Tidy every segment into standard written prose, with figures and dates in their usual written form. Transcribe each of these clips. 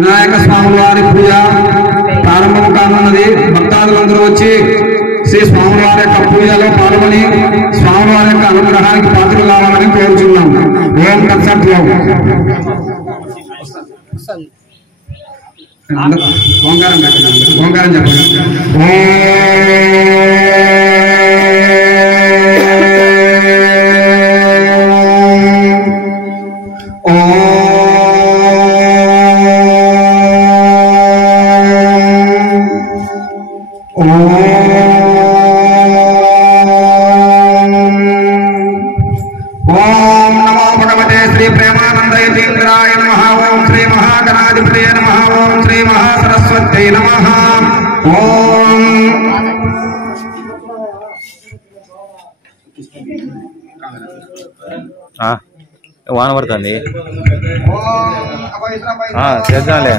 వినాయక స్వామి వారి పూజ ప్రారంభం కానున్నది. భక్తాదులందరూ వచ్చి శ్రీ స్వామివారి యొక్క పూజలో పాల్గొని స్వామివారి యొక్క అనుగ్రహానికి పాత్రలు కావాలని కోరుచున్నాం. ఓం తత్సత్. ఓంకారం చెప్పండి. వాన పడుతుంది చేద్దాంలే.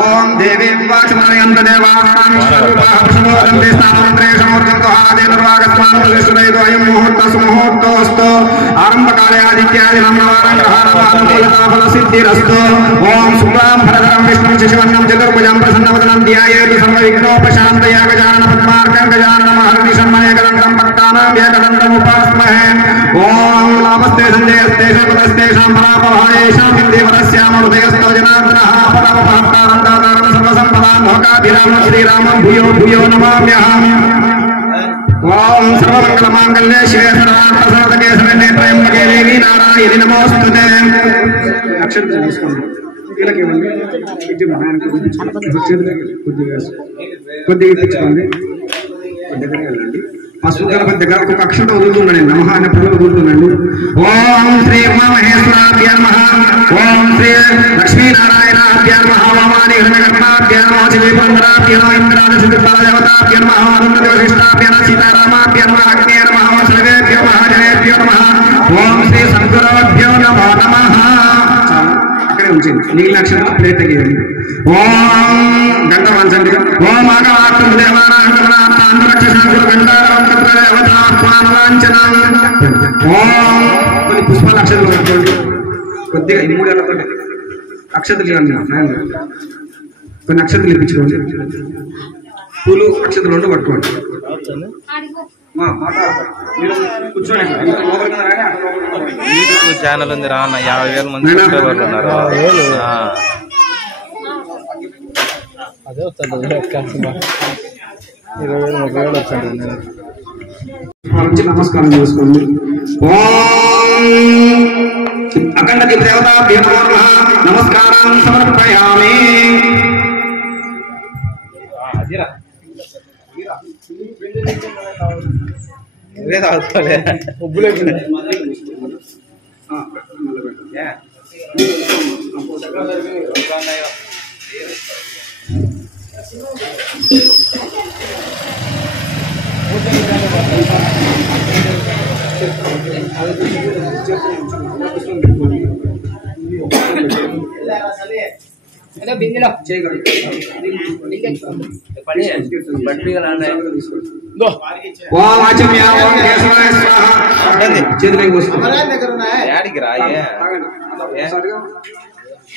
ఓం దేవీ ఆరంభకాలే ఆదిత్యాది సిద్ధిరస్తు. ఓం శుక్లాం భరధరం విష్ణుం శశివర్ణం చతుర్భుజం ప్రసన్నవదనం ధ్యాయేతు సర్వవిఘ్నోపశాంతయ గజానన పద్మార్కం గజానన మహర్నిశం ఏకదంతం భక్తానాం ఏకదంతం ఉపాస్మహే. ఓం నమస్తే సంజయస్తే సర్వతస్తేషాం పరాపహాయేషాం హిందీవరస్యామ హృదయస్థో జనార్దనః పరమపహత్తారం దాతారం సర్వసంపదాం లోకాభిరామం శ్రీరామం భూయో భూయో నమామ్యహం. ఓం సర్వమంగళమాంగళ్యే శివే సర్వార్థసాధకే శరణ్యే త్రయంబకే దేవీ నారాయణి నమోస్తుతే. అక్షంతలు తీసుకోండి. వీళ్ళకి కొద్దిగా ఇప్పించుకోండి. దగ్గరికి వెళ్ళండి. పసుపు గణపతి దగ్గర ఒక అక్షరం వదులుతుండండి. నమః అనే పనులు వదులుతుండండి. ఓం శ్రీ ఉమామహేశ్వరాభ్య నమః. ఓం శ్రీ లక్ష్మీనారాయణాభ్య నమః. ఓమాని హిరణ్యగర్భాభ్య నమః. శివపురంధరాభ్య నమః. ఇంద్రాది సిద్ధిపాలదేవతాభ్య నమః. అరుంధదేవశిష్టాభ్య నమః. సీతారామాభ్య నమః. అగ్నేయ నమః. సర్వేభ్యో మహాజనేభ్యో నమః. ఓం శ్రీ సద్గురుభ్యో నమో నమః. అక్కడే ఉంచండి. నీళ్ళ అక్షరాలు ప్లేట్ తగ్గింది. ఓం గంట వంచండి. ఓం ఆగవాత్రం దేవానాంతరక్షశాంతులు గంటారం ఓం కొన్ని పుష్పాల అక్షతలు పట్టుకోండి. కొద్దిగా ఇది 3 ఏళ్ళతో అక్షతలు ఇవ్వండి. కొన్ని అక్షతలు ఇప్పించుకోండి. పూలు అక్షతలు 2 పట్టుకోండి. యూట్యూబ్ ఛానల్ ఉంది రా అన్న. 50,000 మంది సబ్స్క్రైబర్లు ఉన్నారు. అదే వస్తుంది 20,000 వచ్చాను. నమస్కారం చేసుకోండి. ఓం అఖండ దేవతాభ్యో నమః. నమస్కారం సమర్పయామి.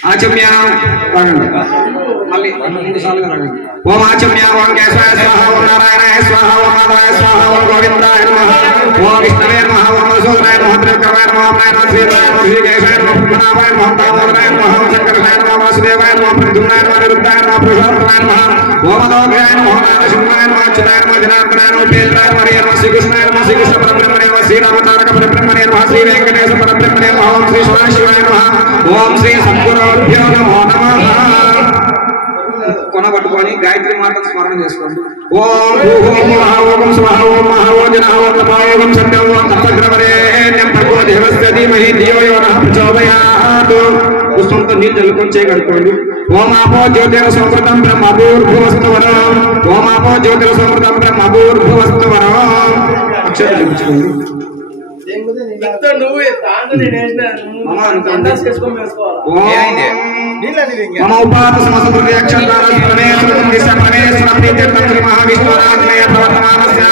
ఆచమ్య మళ్ళీ 3 సార్లు ఓం ఆచమ్య ఓం కేశవాయ స్వాహ ఓం నారాయణాయ స్వాహ ఓం మాధవాయ స్వాహ ఓం గోవిందాయ నమః ఓం విష్ణవే నమః ఓం మధుసూదనాయ నమః త్రివిక్రమాయ నమః ఓం నారాయణ శ్రీరాయ నమః శ్రీకేశాయ నమః పద్మనాభాయ నమః దామోదరాయ నమః ఓం శంకరాయ నమః వాసుదేవాయ నమః ప్రద్యుమ్నాయ నమః నిరుద్ధాయ నమః పురుషోత్తమాయ నమః ఓం అదోఘాయ నమః నారసింహాయ నమః అచ్యుతాయ నమః జనార్దనాయ నమః ఉపేంద్రాయ నమః హరే నమః శ్రీకృష్ణాయ నమః శ్రీకృష్ణ పరబ్రహ్మణే నమః శ్రీరామతారక పరబ్రహ్మణే నమః శ్రీ వెంకటేశ పరబ్రహ్మణే నమః ఓం శ్రీ సదాశివాయ నమః ఓం శ్రీ సద్గురుభ్యో నమో నమః. కొన పట్టుకొని గాయత్రి మాతను స్మరణ చేసుకోండి. ఓం భూహోం మహా ఓం స్వహ ఓం మహా ఓం జన ఓం తపాయోగం సత్యం ఓం తప్పగ్రవరేణ్యం భర్గో దేవస్య ధీమహి ధియో యో నః ప్రచోదయాత్. పుష్పంతో నీళ్ళు జల్లుకొని చేయగలుగుకోండి. ఓం ఆపో జ్యోతిర సంవృతం బ్రహ్మభూర్భువస్తవరం. ఓం ఆపో జ్యోతిర సంవృతం బ్రహ్మభూర్భువస్తవరం. అక్షరం చూపించుకోండి. మమ ఉపాత సమస్య మహావిష్ణురాజ్ఞయ ప్రవర్తమానస్య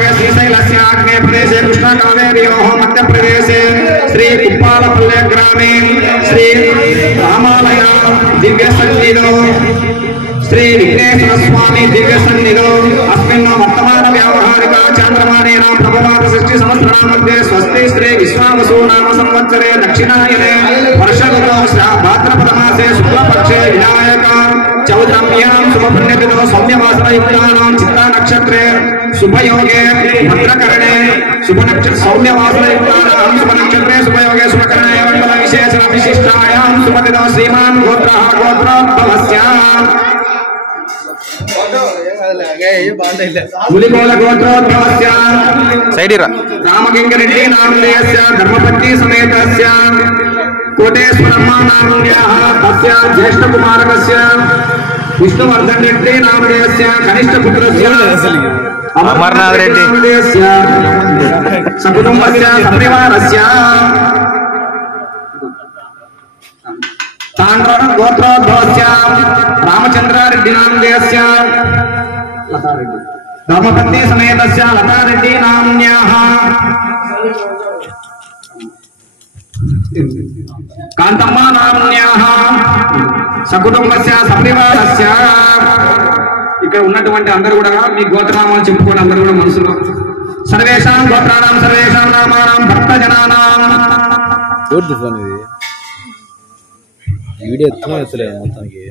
उत्तरभागे श्रीशैलस्य आग्नेय प्रदेशे कृष्णाकावेर्योः मध्यप्रदेशे श्री कुप्पालपल्ले ग्रामे श्री रामालय दिव्यसन्निधौ श्री विघ्नेश्वर स्वामी दिव्यसन्निधौ अस्मिन् वर्तमान व्यावहारिक चान्द्रमानेन प्रभवाद षष्ठी संवत्सराणां मध्ये स्वस्ति श्री विश्वावसु नाम संवत्सरे दक्षिणायने वर्ष ऋतौ भाद्रपदमासे शुक्लपक्षे विनायक चौद्रम्यां शुभपुण्यतिथौ सौम्यवासरयुक्तानां चित्ता नक्षत्रे शुभयोगे भद्रकरणे सौम्यवासरयुक्तानां शुभनक्षत्रे शुभयोगे शुभकरणे मंडल विशेष विशिष्टायां शुभतिथौ श्रीमान् गोत्रः गोत्रोद्भवस्य मुलिकोल गोत्रोद्भवस्य रामकिंकरेड्डी नामधेयस्य धर्मपत्नी समेतस्य कोटेश्वरम्मा नामधेयः तस्य ज्येष्ठकुमारकस्य विष्णुवर्धन रेड्डी नामधेयस्य कनिष्ठपुत्रस्य अमरनाथ रेड्डी नामधेयस्य सकुटुम्बस्य सपरिवारस्य तांड्र गोत्रोद्भवस्य रामचंद्रारेड्डी नामधेयस्य धर्मपत्नी समेतस्य लतारेड्डी नाम्न्याः कांतम्मा नाम्न्याः सकुटुंबस्य सपरिवारस्य ఇక్కడ ఉన్నటువంటి అందరూ కూడా మీ గోత్రనామాలు చెప్పుకోండి అందరూ కూడా మనసులో సర్వేషాం గోత్రానాం సర్వేషాం నామానాం భక్తజనానాం ఎవరిది ఫోన్ ఇది వీడియో ఎత్తలే మొత్తానికి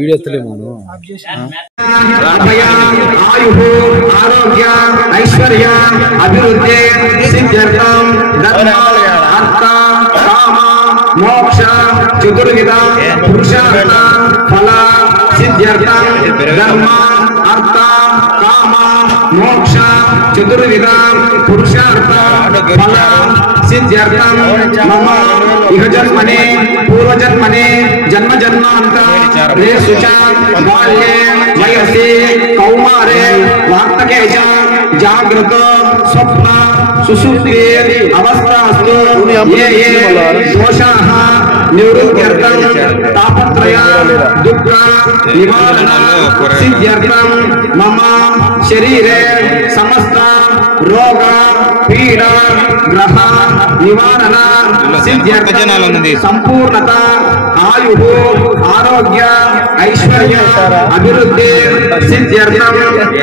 వీడియో ఎత్తలేము ఆయు ఆరోగ్య ఐశ్వర్య అభివృద్ధి సిద్ధ్యర్థం ధర్మ అర్థ కామ మోక్ష చతుర్విధ పురుషార్థ ఫల సిద్ధ్యర్థం ధర్మ అర్థ కామ మోక్ష చతుర్విధ పురుషార్థ ఫల सिद्ध्यर्थं मम इह जन्मने पूर्वजन्मने जन्म जन्मान्तरेषु च बाल्ये वयसि कौमारे वार्तके च जागृत स्वप्न सुषुप्ति अवस्थास्तु ये ये दोषाः निवृत्त्यर्थं तापत्रय दुःख निवारण सिद्ध्यर्थं मम शरीरे समस्त रोग पीड़ा ग्रह निवारण सिद्ध्यर्थं संपूर्णत आयु आरोग्य ऐश्वर्य अभिवृद्धि सिद्ध्यर्थं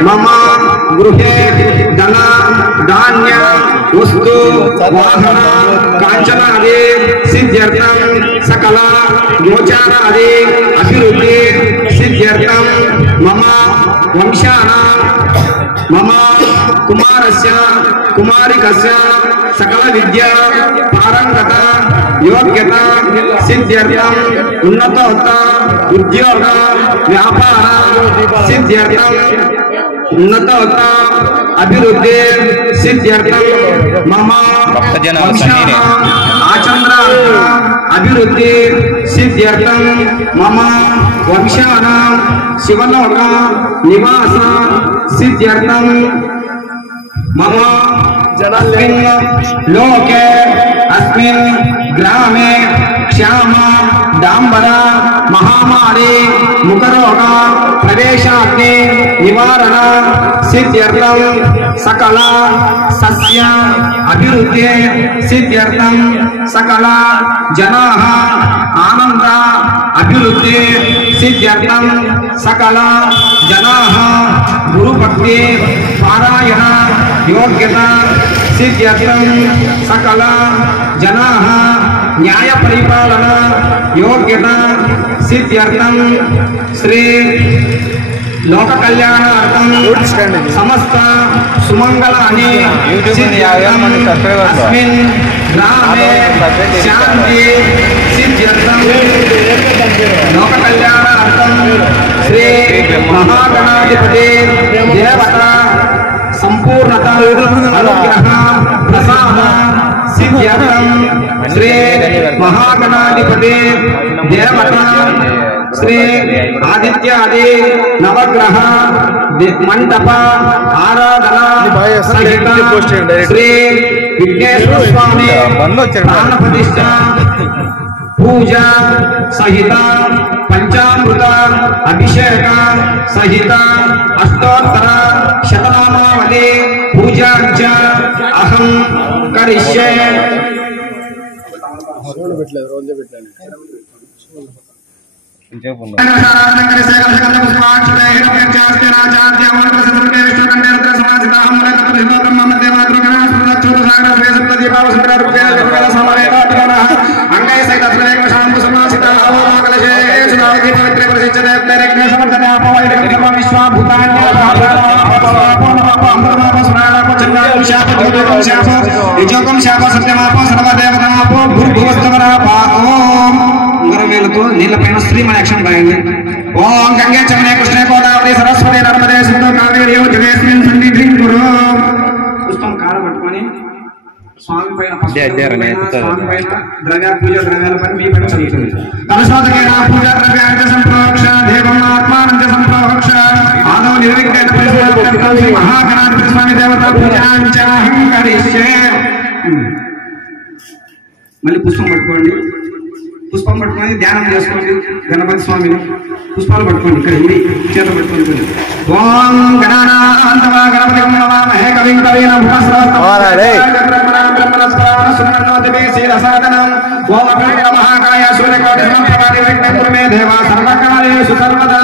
मम गृहे धन धान्य वस्तु वाहन कांचनादि सिद्ध्यर्थं सकल गोचारादि अभिवृद्धि सिद्ध्यर्थं मम वंशानां मम कुमारस्य कुमारिकस्य सकल विद्या पारंगत योग्यता सिद्ध्यर्थं उन्नतोत्तर उद्योग व्यापार सिद्ध्यर्थं उन्नतोत्तर अभिवृद्धि सिद्ध्यर्थं मम आचंद्र अभिवृद्धि सिद्ध्यर्थं मम वंशानां शिवलोक निवास सिद्ध्यर्थं मम अस्मिन् लोके अस्मिन् ग्रामे क्षाम डांबर महामारी मुखरोग प्रवेशाग्नि निवारण सिद्ध्यर्थं सकल सस्य अभिवृद्धि सिद्ध्यर्थं सकल जनाः आनंद अभिवृद्धि सिद्ध्यर्थं सकल जनाः गुरुभक्ति पारायण योग्यता सिद्ध्यर्थं सकल जनाः न्याय परिपालन योग्यता सिद्ध्यर्थं श्री लोक कल्याणार्थं समस्त सुमंगलानि सिद्ध्यर्थं अस्मिन् ग्रामे शांति सिद्ध्यर्थं लोक कल्याणार्थं श्री महागणाधिपति देवता संपूर्णता अनुग्रह प्रसाद सिद्ध्यर्थं श्री महागणाधिपति देवता श्री आदित्यादि नवग्रह मंडप आराधना सहित श्री विघ्नेश्वर स्वामी प्राण प्रतिष्ठा पूजा सहित पंचामृत अभिषेक सहित अष्टोत्तर शतनामावली పూజా అహం కరిష్యే. నీళ్ళపైన శ్రీమణ అక్షరం రాయండి. ఓం గంగే చమనే కృష్ణ గోదావరి సరస్వతి నర్మదే సింధు కావేరి జగేస్మిన్ సన్నిధిం కురు. పుష్పం కాడ పట్టుకొని స్వామి పైన స్వామి పైన పూజ ద్రవ్యాల పైన మీ పైన చదువుతుంది. కలశోదకేన పూజా ద్రవ్యాన్ని సంప్రోక్ష దేవం ఆత్మానంద సంప్రోక్ష ఆదవ నిర్విఘ్నేన పరిసమాప్తం మహాగణాధిపతి స్వామి దేవత పూజాంచాహం కరిష్యే. మళ్ళీ పుష్పం పట్టుకోండి. పుష్పం పట్టుకొని ధ్యానం చేసుకోండి గణపతి స్వామిని. పుష్పాలు పట్టుకోండి. ఇక్కడ హిందీ చేత పట్టుకోండి. ఓం గణానాంతమా గణపతి నమామహే కవిం కవీన మహాకాయ సూర్యకోటి సమప్రభాది విఘ్నం మే దేవా సర్వకాలేషు సర్వదా.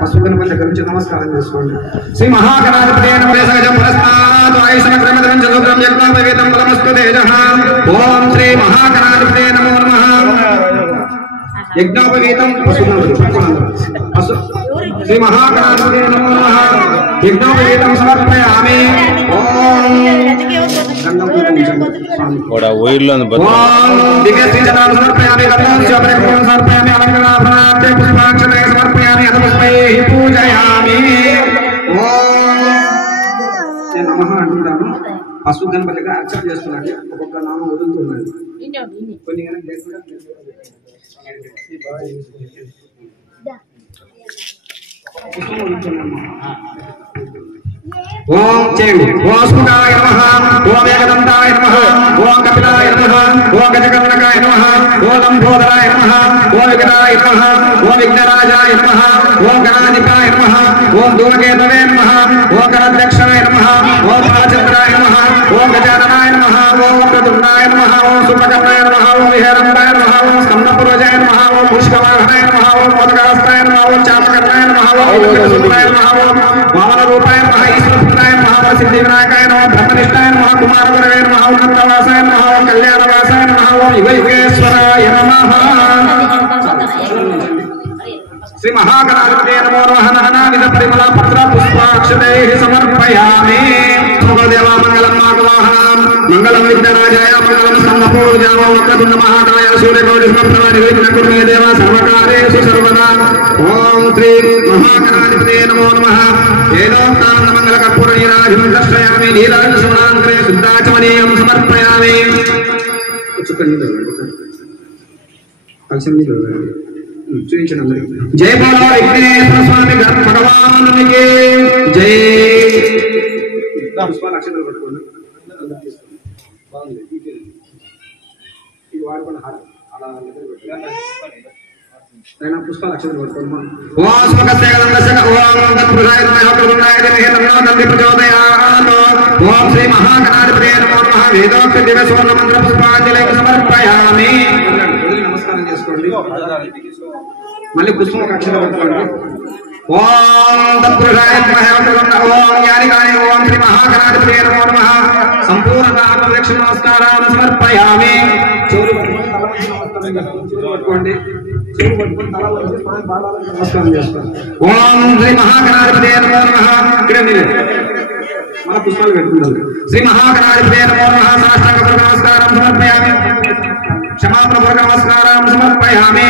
పశు గణపతి దగ్గర నుంచి నమస్కారం చేసుకోండి. శ్రీ మహాగణాధిపతి నమః సహజం పురస్తాత్ ఆయుష్మ క్రమధరం చతుర్భుజం యజ్ఞోపవీతం ఫలమస్తు తేజః. ఓం శ్రీ మహాగణాధిపతి నమో నమః. యజ్ఞోపవీతం శ్రీ మహాగణాధిపతి నమో నమః. యజ్ఞోపవీతం సమర్పయామి. ఓం దివ్యశ్రీ జనాలు సమర్పయామి. సమర్పయామి అలంకరణాభరణార్థే పుష్పాక్షతే సమర్పయామి. అథపుష్పైః పూజయామి. ఓం నమః అంటున్నాను. పశు గణపతిగా అర్చన చేస్తున్నాడు. ఒక్కొక్క నామం వదులుతున్నాడు. కొన్ని ఓం చేయండి. ఓం స్ఫుటాయ నమః. ఓం ఏకదంతాయ నమః. ఓం కపిలాయ నమః. ఓం గజకర్ణకాయ నమః. ఓం లంబోదరాయ నమః. ఓం వికటాయ నమః. ఓం విఘ్నరాజాయ నమః. ఓం గణాధిపాయ నమః. ఓం ధూమకేతవే నమః. ఓం గణాధ్యక్షాయ నమః. ఓం బాలచంద్రాయ నమః. ఓం గజాననాయ నమః. ఓం ప్రతుమ్నాయ నమః. ఓం సుపకర్ణాయ నమః. ఓం విహేరంబాయ నమః. ఓం స్కందపురోజాయ నమః. ఓం పుష్కవాహనాయ నమః. ఓం మోదకాస్తాయ నమః. ఓం చాపకర్ణాయ నమః. ఓం వికటసుందరాయ నమః. ఓం వామన రూపాయ నమః. ఈశ్వరపుత్రాయ నమః. సిద్ధి వినాయకాయ నమః. బ్రహ్మనిష్టాయ నమః. కుమారగురవే నమః. ఉన్నతవాసాయ నమః. ఓం కళ్యాణవాసాయ నమః. ఓం యుగయుగేశ్వరాయ నమః. శ్రీ మహాగణాధిపతే నమో నమః. నానావిధ పరిమళ పత్ర పుష్పాక్షతైః సమర్పయామి. దేవా మంగళం మాఘవాహనం మంగళం విఘ్నరాజాయ మంగళం స్కందపూర్జామ వక్రతుండ మహాకాయ సూర్యకోటి సమప్రభాది విఘ్న కుర్మే దేవా సర్వకార్యేషు సర్వదా. ఓం శ్రీ మహాగణాధిపతే నమో నమః. ఏదోక్తానంద మంగళ కర్పూర నీరాజనం దర్శయామి. నీరాజ శుభాంకరే శుద్ధాచమనీయం సమర్పయామి. చూపించండి. జై బోలో విఘ్నేశ్వర స్వామి భగవానునికి జై. అక్షతలు పట్టుకోండి. ఇది వాడుకున్న అలా పుష్పాలు అక్షతలు పట్టుకోండి. ఓం శ్రీ మహాగణాధిపతే నమో నమః. వేదోక్త దివ్య సువర్ణ మంత్ర పుష్పాంజలి సమర్పయామి. నమస్కారం చేసుకోండి. మళ్ళీ పుష్పం ఒక అక్షరం పట్టుకోండి. ఓం తత్పురుషాయ విద్మహే ఓం జ్ఞానికాయ ఓం శ్రీ మహాగణాధిపతే నమో నమః. సంపూర్ణ ఆత్మరక్ష నమస్కారాన్ని సమర్పయామి. చెవులు పట్టుకోండి. నమస్కారం చేసుకోండి. ఓం శ్రీ మహాగణాధిపతే నమో నమః. ఇక్కడ మన పుష్పాలు పెట్టుకుంటారు. శ్రీ మహాగణాధిపతే నమో నమః. సాష్టాంగ నమస్కారం సమర్పయామి. క్షమాపణ నమస్కారం సమర్పయామి.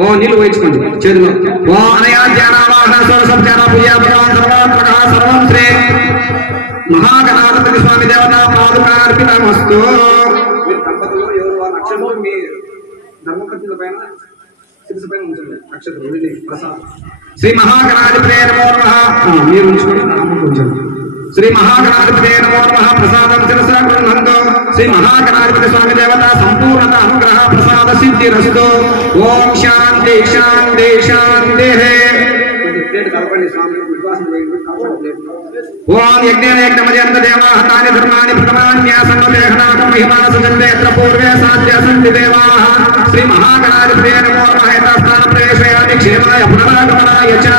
ఓం నీళ్ళు పోయించుకోండి చేతిలో. మహాగణాధిపతి స్వామి దేవత పాదుకార్పితమస్తు. దంపతులు ఎవరు వాళ్ళ అక్షరం మీ ధర్మకర్తల పైన శిరసు పైన ఉంచండి. అక్షరం ప్రసాద్. శ్రీ మహాగణాధిపతే నమో నమః. మీరు ఉంచుకోండి. నామం ఉంచండి. श्री महागणाधिपते नमो नमः प्रसादं शिरसा गृह्णन्तु श्री महागणाधिपति स्वामी देवता संपूर्ण अनुग्रह प्रसाद सिद्धिरस्तु ओम शांति शांति शांति ओम यज्ञेन यज्ञमजन्त देवाः तानि धर्माणि प्रथमान्यासन्वदेहनाकं महिमानसजन्ते यत्र पूर्वे साध्या सन्ति देवाः श्री महागणाधिपते नमो नमः यथास्थानप्रवेशयामि क्षेमाय पुनरागमनाय च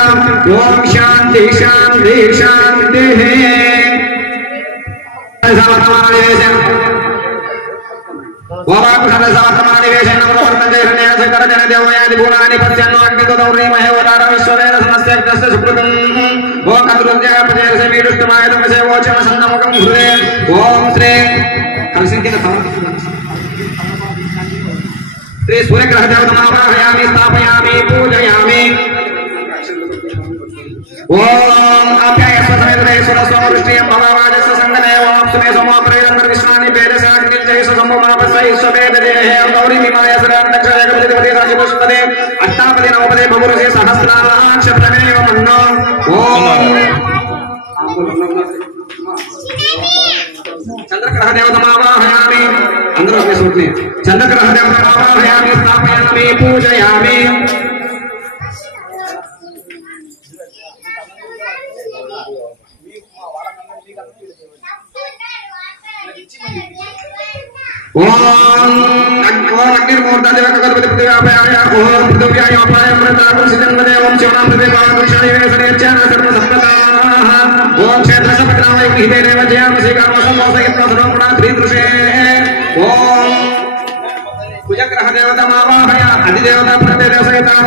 ओम शांति शांति शान्तिः श्री सूर्यग्रह देवतमावाहयामि स्थापयामि पूजयामि ओम आप्यायस्व समेतरेश्वर सोमवृष्टियं भवावाजस्य संगने ओम सुमे सोमो प्रयंकर विश्वानि वेदशाग्नि जयस समोमापसैश्व वेददेहे गौरी मिमाय सरंदक्षयगमदिपति साचिपुष्पदे अष्टापदे नवपदे बहुरसे सहस्राक्ष प्रणेव मन्नो ओम चंद्रग्रह देवतमावाहयामि अंदर अपने सूटने चंद्रग्रह देवतमावाहयामि स्थापयामि पूजयामि ओम अग्निर्मूर्ता देवकगणपति पृथ्व्यापाय ओम पृथ्व्याय अपाय मृताकुं सिजन्मदे ओम शिवनां पृथ्वीपाकुषाय वेसनेच्चान सर्व सप्तताः ओम क्षेत्रसपत्राय विहिते देवजयामि श्रीकर्मसंमोसयित्वा सर्वगुणा त्रिदृशे ओम कुजग्रह देवतमावाहय अधिदेवता प्रत्यदेवसहितां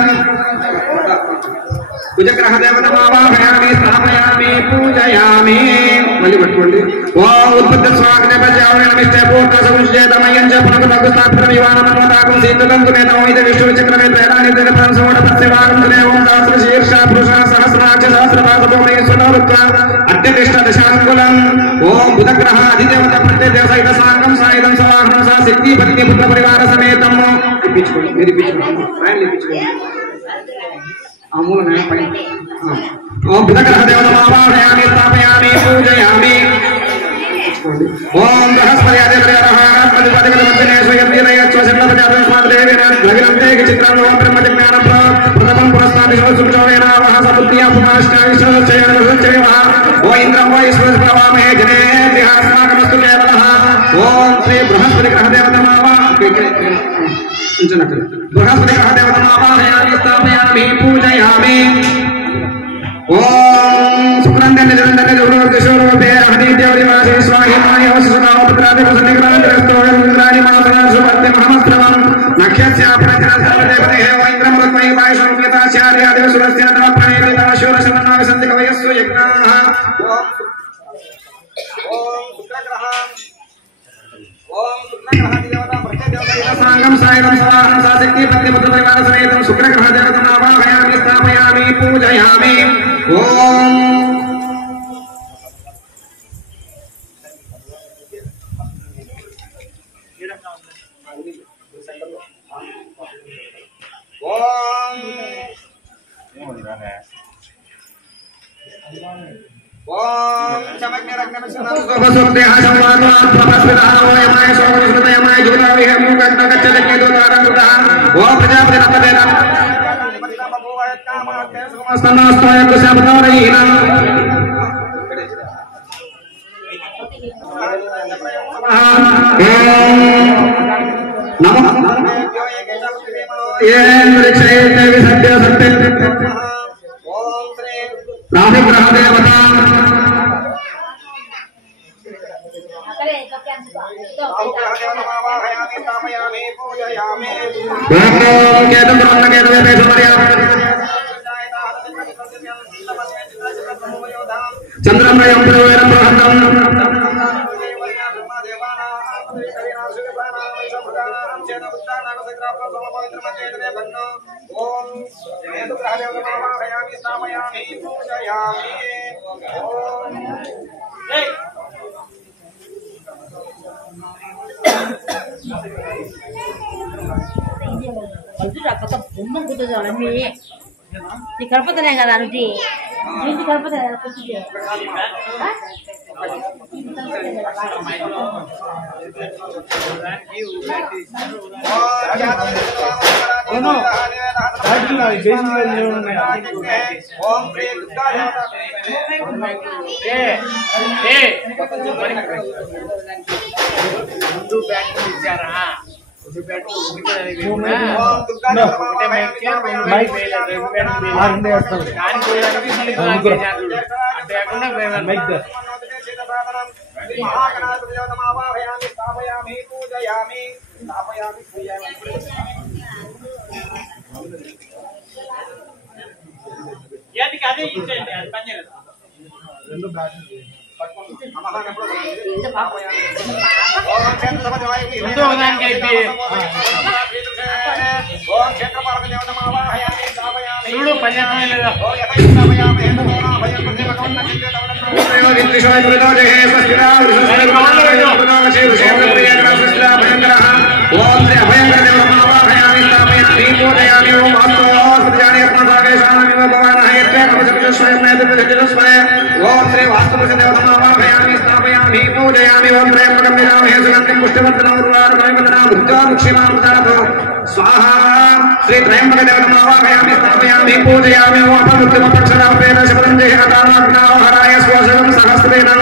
कुजग्रह देवतमावाहयामि स्थापयामि पूजयामि मल्ली पट्टुकोंडि ओम उत्पत्ति स्वाग्ने पज्यावने नमिष्टे पूर्ण समुज्जेतमयं च पुनर्भगुस्थापितं युवानमन्वताकं सीतलं कुनेतमो इति विष्णुचक्रमे त्रैरानिर्देन परमसमोढ पत्यवागं तदेवं सहस्रशीर्षा पुरुषः सहस्राक्ष सहस्रपादभूमि स्वनोरुत्वा अद्यतिष्ठ दशाङ्गुलम् ओम बुधग्रह अधिदेवता प्रत्यदेवसहित साङ्गं सायुधं सवाहनं सा शक्ति पत्नी पुत्र परिवार समेतं पिचकोंडि मेरी पिचकोंडि रायन पिचकोंडि अमूल नया पै ओम बुधग्रह देवतमावाहयामि स्थापयामि पूजयामि ओम बृहस्पति आदित्यः प्रतिपदिकमन्त्रिणे स्वयंवीरयच्छवशन्नपजातस्माद्देवेन द्रविणन्ते चित्रं ओम ब्रह्मज्ञान प्रथमं पुरस्तादिशो सुचोवेन वहसपुत्र्या पुमाष्टाविश्वचयनवः ओ इन्द्रं वै स्वस्प्रवामहे जने देहास्माकमस्तु केवलः ओम श्री बृहस्पति ग्रह देवतमावाहयामि बृहस्पति ग्रह देवतमावाहयामि स्थापयामि पूजयामि ओम सुक्रंदन निरंदन जोरो किशोरो बेर हरि देवरी वासे स्वाहि माय वसुनाव पुत्रादि प्रसन्निग्रांतस्तो इंद्राणि मासना सुपत्ति महामस्त्रवं नक्षत्या प्रचरसर्वदेवते हे वैन्द्रम रत्मै वायुषोम्यता चार्य देव सुरस्य नम प्रणेति नम शूरशननाव सन्ति कवयस्सु यज्ञाः ओम शुक्रग्रह देवता प्रत्यदेवता सांगम सायं सवाहनं सा शक्ति पत्नी पुत्र परिवार समेतं शुक्रग्रह देवतमावाहयामि स्थापयामि पूजयामि ओम ओम चमकने रखने सुना सुबसुते हसवानो प्रभस्विदाय सोमस्मृतयमाय जुगदाविह मुकट्टकच्चले दो तारंगुदा ओम प्रजापति नमदेना समस्तय कुशब्दोरयिना नमः येन्द्रक्षयते विसद्य सत्ते ओम श्री राहुग्रह देवता चंद्रमयं प्रवेरं बृहन्तं di Kalpataran nggak ada di kalian di Kalpataran apa sih? स्वाहा श्री त्रयंबक देवतमावाहयामि स्थापयामि पूजयामि अपमुक्तमपक्षरापेण शपथं जयकामाग्नावहराय स्वशतं सहस्रेणं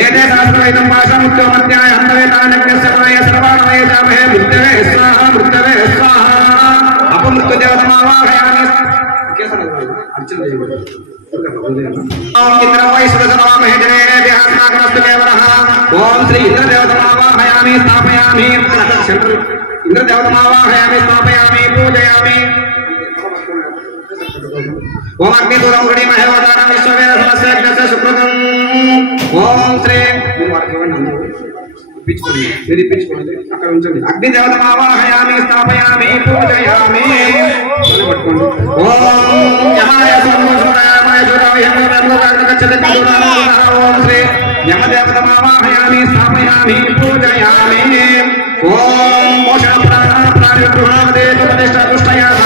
एते सहस्रैतं पाशमुक्तमध्याय हन्तवेतानज्ञस्यमाय सर्वाणमये जामहे मृत्यवे स्वाहा अपमृत्यदेवतमावाहयामि कैसा लग रहा है अर्चन ओम इंद्रवै सुदसनामहे जनेभ्यः अस्माकमस्तु देवरः ओम श्री इंद्रदेवतमावाहयामि स्थापयामि इंद्रदेवतमावाहयामि स्थापयामि पूजयामि ओम अग्निदूरं गणीमहे वदानं विश्ववेदसमस्यज्ञस्य सुकृतं ओम श्री अక్కడ ఉంచండి अग्निदेवतमावाहयामि स्थापयामि पूजयामि ओम यमाय सोमसुराय जुरावह्यं ओम श्री यमदेवतमावाहयामि स्थापयामि पूजयामि ओम मोक्षप्राणाप्राणिगृहादेवप्रतिष्ठापुष्टयाः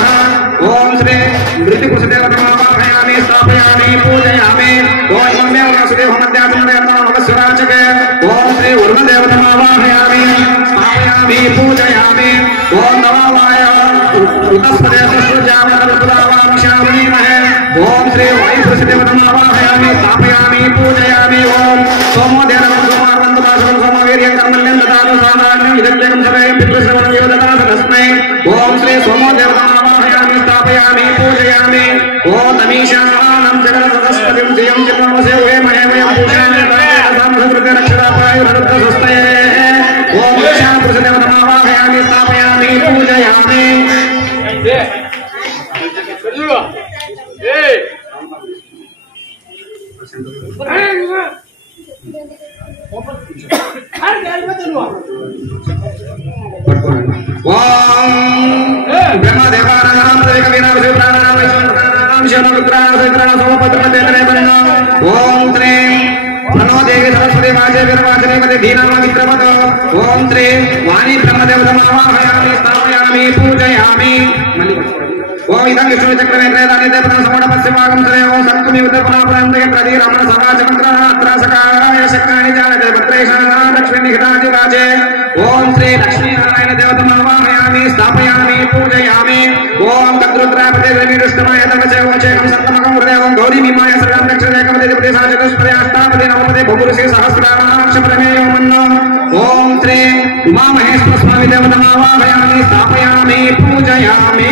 ओम श्री मृत्युपुरुषदेवतमावाहयामि स्थापयामि पूजयामि ओम ममेव वासुदेवमध्यात्मदेवतामवस्वराचके ओम श्री वरुणदेवतमावाहयामि स्थापयामि पूजयामि ओम नवावाय उतस्पदे सृजामनलपुलावांशामणीमहे ओम श्री वायुपुरुषदेवतमावाहयामि स्थापयामि पूजयामि ओम सोमोदेवं सोमार्वन्दुपाशं सोमवीर्यं कर्मण्यं ददातु साधान्यं इदं सर्वं पितृश्रवणं योददातु तस्मै ओम श्री सोमोदेवतमावाहयामि स्थापयामि पूजयामि ओम नमीशानं जगदसस्पतिं धियं चित्तमसे वेमहे वयं पूजयामि समृद्धे रक्षदापायुरुद्धस्वस्ते ओम ईशानपुरुषदेवतमावाहयामि स्थापयामि पूजयामि ब्रह्मदेवानां कविनां ओम श्री प्रणो देवी सरस्वती वाचे वीरवाचने धीनामित्रमत ओम श्री वाणी ब्रह्मदेवतमावाहयामि स्थापयामि पूजयामि ओम इदं विष्णुचक्रवेत्रदानिते प्रथमसमोढपस्यभागं श्रेयो सत्कुमि उदर्पणापुरन्दे प्रदीरमण समाजमन्त्रः अत्रासकाराय शक्राणि जानते भद्रेशाः लक्ष्मीनिहितादि वाचे ओम श्री लक्ष्मीनारायण देवतमावाहयामि स्थापयामि पूजयामि ओम तद्रुद्रापते विनिरुष्टमाय तवचे वचेकं सप्तमकं हृदयं गौरीमीमाय सर्वं दक्षिणेकमते प्रदेशाचतुष्पदे अष्टापदे नवपदे बहुपुरुषे सहस्रनामाक्षप्रमेयो मन्नो ओम श्री उमामहेश्वर स्वामी देवतमावाहयामि स्थापयामि पूजयामि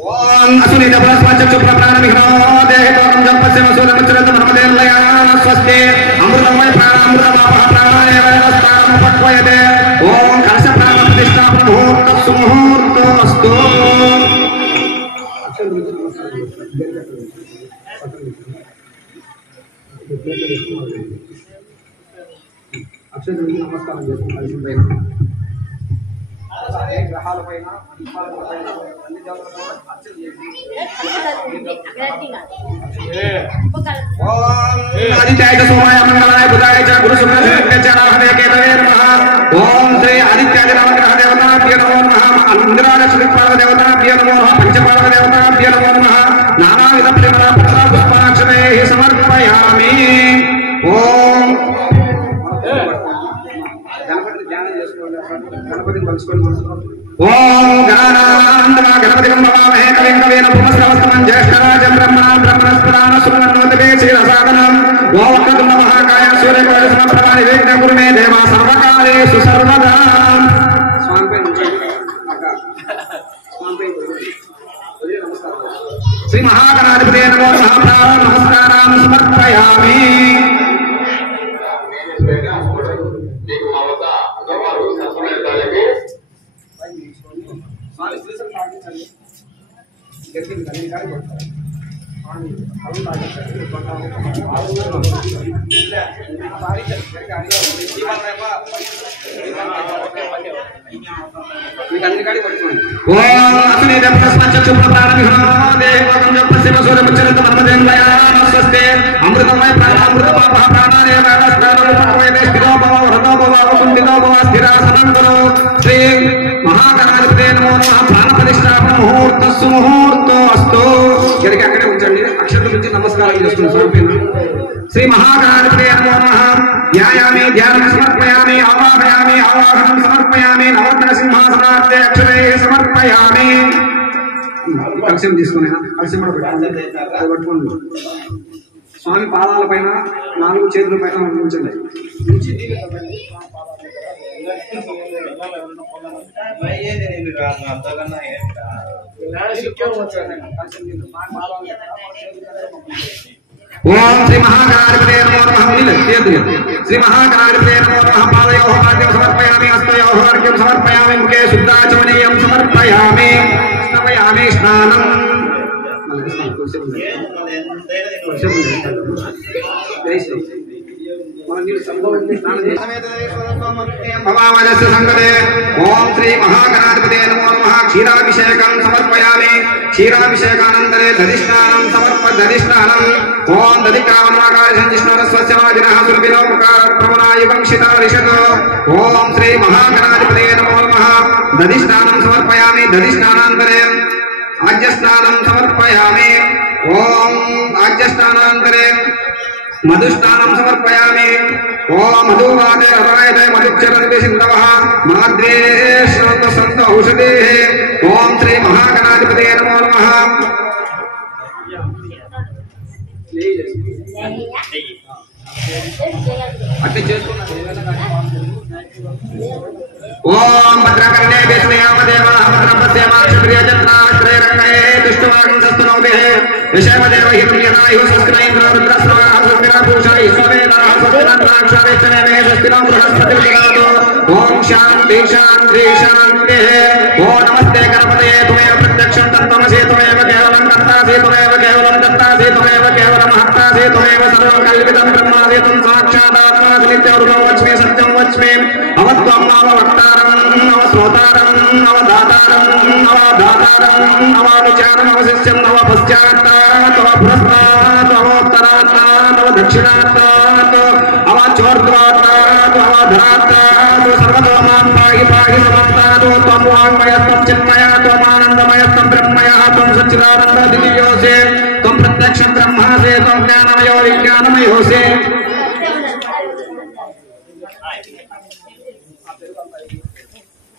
ओम असुनी दबलस्वचक्षुप्रप्राणमिघ्नो देहितोरं जपस्य मसूलमुच्चरतं ब्रह्मदेवलयानां स्वस्ति अमृतमय प्राणामृतमापः प्राणाय वयस्तामुपक्वयते ओम कलशप्राणप्रतिष्ठापन मुहूर्तस्सुमुहूर्तोऽस्तु अक्षय नमस्कार గ్రహాలపైన అన్ని దేవతలపైన అర్చన చేసి ఆదిత్యాయ సోమాయ మంగళాయ బుధాయ చ గురు శుక్ర చ రాహవే కేతవే నమః. ఓం శ్రీ ఆదిత్యాయ నవగ్రహ దేవతాభ్యో నమో నమః. ఇంద్రాయ శ్రీపాద దేవతాభ్యో నమో నమః. పంచపాద దేవతాభ్యో నమో నమః. నానావిధ పరిమళ పత్ర పుష్పాక్షతైః సమర్పయామి. ఓం గణపతిని ధ్యానం చేసుకోండి. గణపతిని తలుచుకోండి. ఓం గణానాం గణపతిం భవామహే కవిం కవీన భూమస్తవస్తమం జ్యేష్ఠరాజం బ్రహ్మణాం బ్రహ్మణస్పదాన సుమనోదితే శ్రీరసాదనం. ఓం వక్రతుండ మహాకాయ సూర్యకోటి సమప్రభా నిర్విఘ్న కురు మే దేవా సర్వకాలేషు సర్వదా. స్వామిపై శ్రీ మహాగణాధిపతే నమో నమః. నమస్కారాన్ సమర్పయామి. అమృతమయ ప్రాణామృత ప్రాణానే శ్రీ మహాగణాధిపతే నమో నమః. ప్రాణ ప్రతిష్టాపన ముహూర్తస్సు ముహూర్తో అస్తు. ఇక్కడికి అక్కడే ఉంచండి. అక్షతల నుంచి నమస్కారం చేస్తుంది స్వామి. శ్రీ మహాగణాధిపతే నమో నమః. ధ్యాయామి ధ్యానం సమర్పయామి. ఆవాహయామి ఆవాహనం సమర్పయామి. నవర్తన సింహాసనార్థే అక్షరే సమర్పయామి. కలశం తీసుకునే కలశం కూడా పట్టుకోండి. స్వామి పాదాల పైన 4 చేతుల పైన ఉంచండి. ఓం శ్రీ మహాగణాధిపతే నమో నమః. శ్రీ మహాగణాధిపతే నమో నమః. పాదయోః పాద్యం సమర్పయామి. హస్తయోః అర్ఘ్యం సమర్పయామి. ముఖే శుద్ధాచమనీయం సమర్పయామి. స్నాపయామి స్నానం. సంగతే ఓం శ్రీ మహాగణాధిపతే నమో నమః. క్షీరాభిషేకం సమర్పయామి. క్షీరాభిషేకానంతరే దధిష్టానం దధిష్టానం. ఓం దధికావనమాకాశంజిష్ణురస్వస్యవాదినః ఓం శ్రీ మహాగణాధిపతే నమో నమః. దధిష్టానం సమర్పయామి. దధిష్టానాంతరే ఆజ్యస్నానం సమర్పయామి. ఓం ఆజ్యస్నానాంతరే మధుస్నానం సమర్పయామి. ఓం మధువాదే హృదయదే మధుచరంతి సింధవః మాద్రే శ్రోత సంత ఔషధేః. ఓం శ్రీ మహాగణాధిపతే నమో నమః. అట్లా చేసుకున్నాను. ఓం భద్రకర్ణే విష్ణయామదేవాః భద్రం పశ్యేమాక్షత్రియజత్నాశ్రయరక్షణే దుష్టవాగంసస్తనోభిః యశేమదేవ హిరణ్యనాయుః స్వస్తినైంద్రో రుద్రస్వాహ స్వస్తినపూషా ఈశ్వరేణః స్వస్తినద్రాక్షారేచ్చనే స్వస్తినం బృహస్పతిర్దదాతు. ఓం శాంతి శాంతి శాంతిః. ఓం నమస్తే గణపతయే త్వమేవ ప్రత్యక్షం తత్వమసి త్వమేవ కేవలం కర్తాసి త్వమేవ కేవలం దత్తాసి త్వమేవ కేవలం హర్తాసి త్వమేవ సర్వం కల్పితం బ్రహ్మాసి త్వం సాక్షాదాత్మాసి నిత్యవరుణో వచ్మి సత్యం వచ్మి. అవత్వం అవవక్తారం అవశ్రోతారం అవదాతారం అవధాతారం అవానుచారం అవశిష్యం అవపశ్చాత్తాత్ అవపురస్తాత్ అవోత్తరాత్తాత్ అవదక్షిణాత్తాత్ అవచోర్ధ్వాత్తాత్ అవధరాత్తాత్ సర్వతో మాం పాహి పాహి సమస్తాత్. త్వం వాంగ్మయస్త్వం చిన్మయः త్వమానందమయస్త్వం బ్రహ్మయः త్వం సచ్చిదానంద దివ్యోసి త్వం ప్రత్యక్షం బ్రహ్మాసి త్వం జ్ఞానమయో విజ్ఞానమయోసి.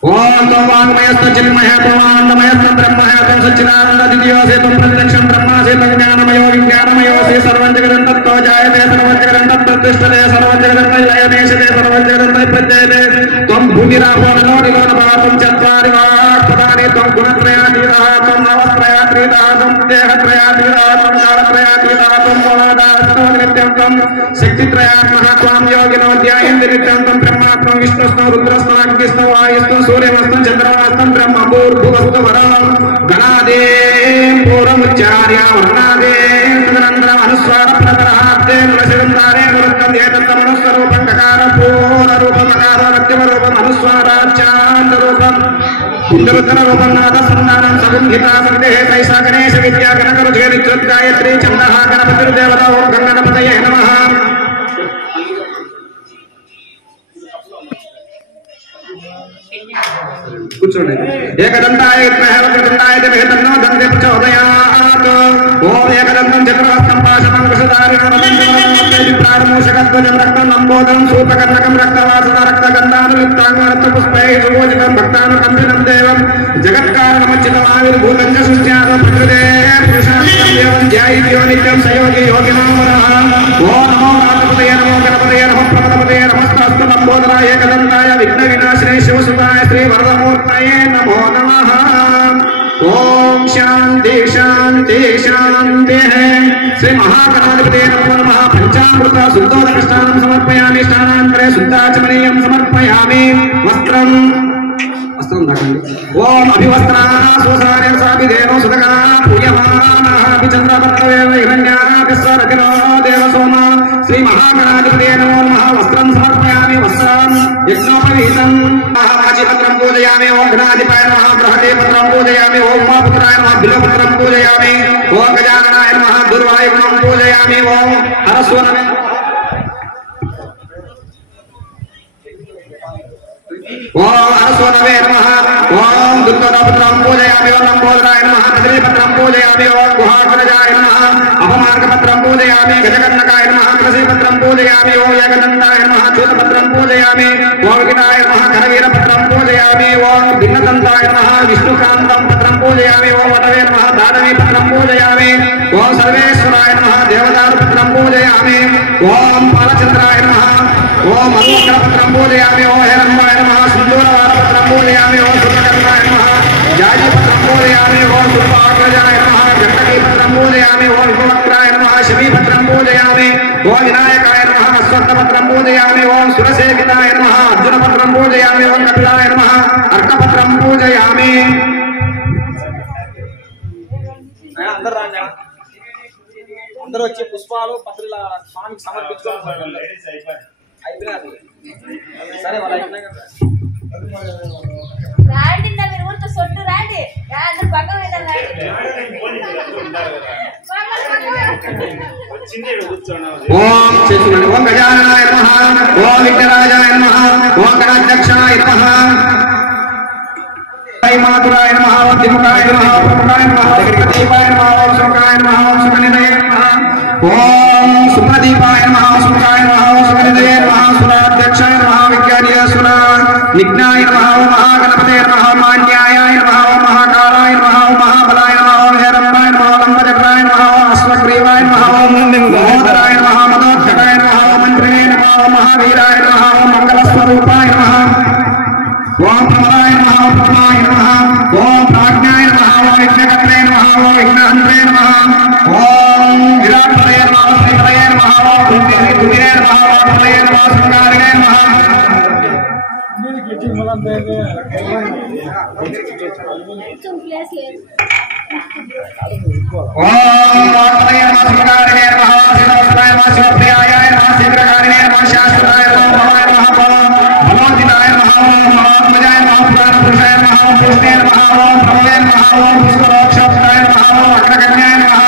ఓం త్వం వాంగ్మయస్త్వం చిన్మయः త్వమానందమయస్త్వం బ్రహ్మయः త్వం సచ్చిదానంద దివ్యోసి త్వం ప్రత్యక్షం బ్రహ్మాసి త్వం జ్ఞానమయో విజ్ఞానమయోసి. సర్వం జగదం తత్తో జాయతే సర్వం జగదం తత్ప్రతిష్ఠతే సర్వం జగదం లయమేషతే సర్వం జగదం ప్రత్యయతే. త్వం భూమిరాపో నోనిలో నపాతం చత్వారి వాక్పదాని త్వం గుణత్రయాతీతః త్వం నవత్రయాతీతః త్వం దేహత్రయాతీతః త్వం కాలత్రయాతీతః త్వం మూలాధారస్థో నిత్యం త్వం శక్తిత్రయాత్మః త్వం యోగినో ధ్యాయంతి నిత్యం త్వం బ్రహ్మాత్మం విష్ణుస్తో రుద్రస్తో అగ్నిస్తో వాయుస్తో సూర్యమస్తం చంద్రమస్తం బ్రహ్మ భూర్భువస్తు వరం గణాదేం పూర్వముచ్చార్య వర్ణాదేం తదనంతరం అనుస్వార ప్రతరహార్దే నృశిరంధారే వృత్తం ఏతత్తమనుస్వరూపం కకార పూర్ణరూపం అకార రక్తిమరూపం అనుస్వారాచాంతరూపం ఇంద్రుత్తర రూపనాథ సంధానం సగుంహితా సందేహ కైసా గణేశ విద్యా గణకరుజే నిత్యుత్ గాయత్రి చందః గణపతిర్దేవత ఓం గణపతయే నమః. కూర్చోండి. ఏకదంతాయ విద్మహే వక్రతుండాయ ధీమహి తన్నో దంతే ప్రచోదయాత్. ఓం ఏకదంతం చతుర్హస్తం పాశమం వృషధారిణం ప్రాణమూషకధ్వజం రక్తం నంబోదరం సూపకర్ణకం రక్తవాసన రక్తగంధానులిప్తాంగం రక్తపుష్పైః సుభోజితం భక్తానుకంపినం దేవం జగత్కారణమచ్యుతమావిర్భూతం చ సృష్ట్యాదో ప్రకృతే పురుషాంతం దేవం ధ్యాయిత్యో నిత్యం సయోగి యోగినో నమః. ఓం నమో నాథపతయే నమో గణపతయే నమః ప్రమదపతయే నమస్తస్తు నంబోదరాయ ఏకదంతాయ విఘ్న వినాశినే శివసుతాయ శ్రీ వరదమూర్తయే నమో నమః. ఓం శాంతి శాంతి శాంతి. శ్రీ మహాగణాధిపతే నమో నమః. పంచామృత శుద్ధోదకష్టానం సమర్పయామి. స్నానాంతరే శుద్ధాచమనీయం సమర్పయామి. వస్త్రం దాకండి. ఓం అభివస్త్రా సుసారే సాభిదేవో సుతగా పూయమానః చంద్రపత్రవేవ హిరణ్యాపి స్వరతినో దేవసోమ. శ్రీ మహాగణాధిపతే నమో నమః. వస్త్రం సమర్పయామి. వస్త్రం యజ్ఞోపవీతం మహావాచిపత్రం పూజయామి. ఓం గణాధిపాయ నమః. బృహదే పత్రం పూజయామి. ఓం ఉమాపుత్రాయ నమః. బిల్వపత్రం పూజయామి. ఓం గజాననాయ నమః. దుర్వాయుగుణం పూజయామి. ఓం హరస్వనమే ఓం హరస్వనవే నమః. ఓం దుర్గోపత్రం పూజయామి. ఓం లంబోదరాయ నమః. కదలీపత్రం పూజయామి. ఓం గుహాగ్రజాయ నమః. అపమార్గపత్రం పూజయామి. గజకర్ణకాయ నమః. తులసీపత్రం పూజయామి. ఓం ఏకదంతాయ నమః. చూతపత్రం పూజయామి. ఓం వికటాయ నమః. కరవీరపత్రం పూజయామి. ఓం భిన్నదంతాయ నమః. విష్ణుకాంతం పత్రం పూజయామి. ఓం వటవే నమః. దానవీ పత్రం పూజయామి. ఓం సర్వేశ్వరాయ నమః. దేవదారు పత్రం పూజయామి. ఓం పాలచంద్రాయ నమః. ఓం మధుకరపత్రం పూజయామి. ఓం హేరంబాయ నమః. సింధూరవారపత్రం పూజయామి. ఓం సుఖకర్మాయ నమః. జాజీపత్రం పూజయామి. ఓం సుప్పాగ్రజాయ నమః. జంటకీపత్రం పూజయామి. ఓం విభవక్రాయ నమః. శమీపత్రం పూజయామి. ఓం వినాయకాయ నమః. అశ్వత్థపత్రం పూజయామి. ఓం సురసేవితాయ నమః. అర్జునపత్రం పూజయామి. ఓం కపిలాయ నమః. అర్కపత్రం పూజయామి. అందరూ వచ్చి పుష్పాలు పత్రిల స్వామికి సమర్పించుకోవాలి. సరే వాళ్ళ రాండి మీరు ఊరితో సొట్టు రాండి. అందరు పక్కన ఓం చేతులను. ఓం గజాననాయ నమః. ఓం విఘ్నరాజాయ నమః. ఓం గణాధ్యక్షాయ నమః. మాతురాయ నమః. ఓం దిముఖాయ నమః. ప్రముఖాయ నమః. ప్రదీపాయ నమః. ఓం శోకాయ నమః. ఓం సుఖనిధయే నమః. ఓం సుప్రదీపాయ నమః. సుఖాయ నమః. ఓం సుఖనిధయే నమః. సురాధ్యక్షాయ నమః. విజ్ఞానీయ సురా నిఘ్నాయ నమః. ఓం మహాగణపతే నమః. మాన్యాయ నమః. ఓం మహాకాలాయ నమః. ఓం మహాబలాయ నమః. ఓం హేరంబాయ నమః. ఓం లంబచక్రాయ నమః. ఓం అశ్వగ్రీవాయ నమః. ఓం మహోదరాయ నమః. మదోద్ధకాయ నమః. ఓం మంత్రిణే నమః. ఓం మహావీరాయ నమః. ఓం మంగళస్వరూపాయ నమః. ఓం ప్రమదాయ నమః. ఓం ప్రమాయ నమః. ఓం ప్రాజ్ఞాయ నమః. ఓం విఘ్నకర్త్రే నమః. ఓం విఘ్నహంత్రే నమః. ఓం విరాట్పదయే నమః. శ్రీపదయే నమః. ఓం దుర్గే నమః. ఓం ప్రళయే నమః. శృంగారిణే నమః. ఓం వాక్పదయే నమః. శృంగారిణే నమః. శివప్రియాయ నమః. శివప్రియాయ నమః. శీఘ్రకారిణే నమః. శాశ్వతాయ నమః. భవాయ నమః. భగవంతినాయ నమః. ఓం మహాత్మజాయ నమః. పురాణపురుషాయ నమః. ఓం పుష్ణే నమః. ఓం ప్రమదే నమః. ఓం పుష్కరోక్షాయ నమః. ఓం అగ్రగణ్యాయ నమః.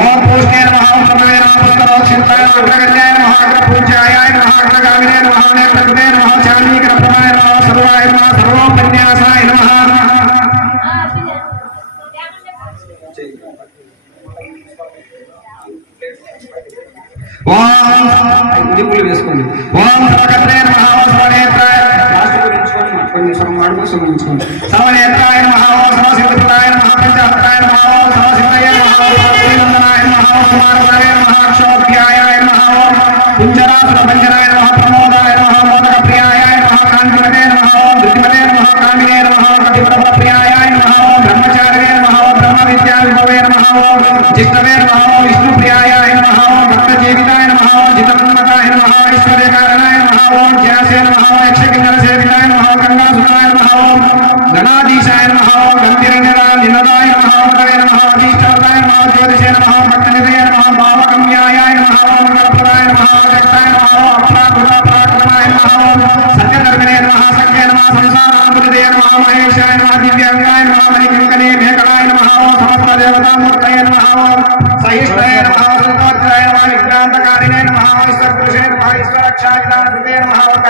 ఓం పుష్ణే నమః. ఓం ప్రమదే నమః. పుష్కరోక్షాయ నమః. అగ్రగణ్యాయ నమః. అగ్రపూజ్యాయ నమః. అగ్రగామినే నమః. నేత్రకృతే నమః. చాండీకరప్రభాయ నమః. సర్వాయ నమః. సర్వోపన్యాసాయ నమః. ఓం దిక్కులు వేసుకోండి. ఓం సర్వకర్త్రే నమః. ఓం సర్వనేత్రాయ సర్వనేత్రాయ నమః. ఓం సర్వసిద్ధిప్రదాయ నమః. పంచహస్తాయ నమః. ఓం సర్వసిద్ధయే నమః. ఓం శ్రీనందనాయ నమః. ఓం కుమారధారే నమః. అక్షోభ్యాయ నమః. ఓం కుంజరాసురభంజనాయ నమః. ప్రమోదాయ నమః. మోదకప్రియాయ నమః. కాంతిమతే నమః. ఓం ధృతిమతే నమః. కామినే నమః. కటిప్రప్రియాయ నమః. ఓం బ్రహ్మచారిణే నమః. ఓం బ్రహ్మ విద్యా విభవే నమః. ఓం జిష్ణవే నమః. ఓం విష్ణుప్రియాయ నమః. ఓం భక్తజీవితాయ నమః. ఓం జితమన్మతాయ నమః. ఐశ్వర్యకారణాయ నమః. ఓం జ్ఞాసేన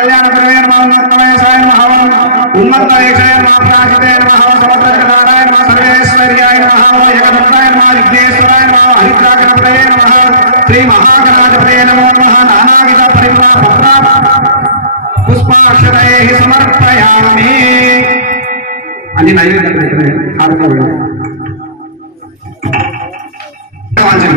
కళ్యాణపరమే నమః ఉన్నతమయేశాయ నమః ఉన్నతయేశాయ నమః ప్రాజితే నమః సమర్థనారాయణ నమః సర్వేశ్వర్యాయ నమః ఏకదంతాయ నమః విఘ్నేశ్వరాయ నమః హరిద్రాక్షణపతయే నమః శ్రీ మహాగణాధిపతయే నమో నమః నానావిధ పరిమళ పత్ర పుష్పాక్షరైః సమర్పయామి అని నైవేద్యం హారతి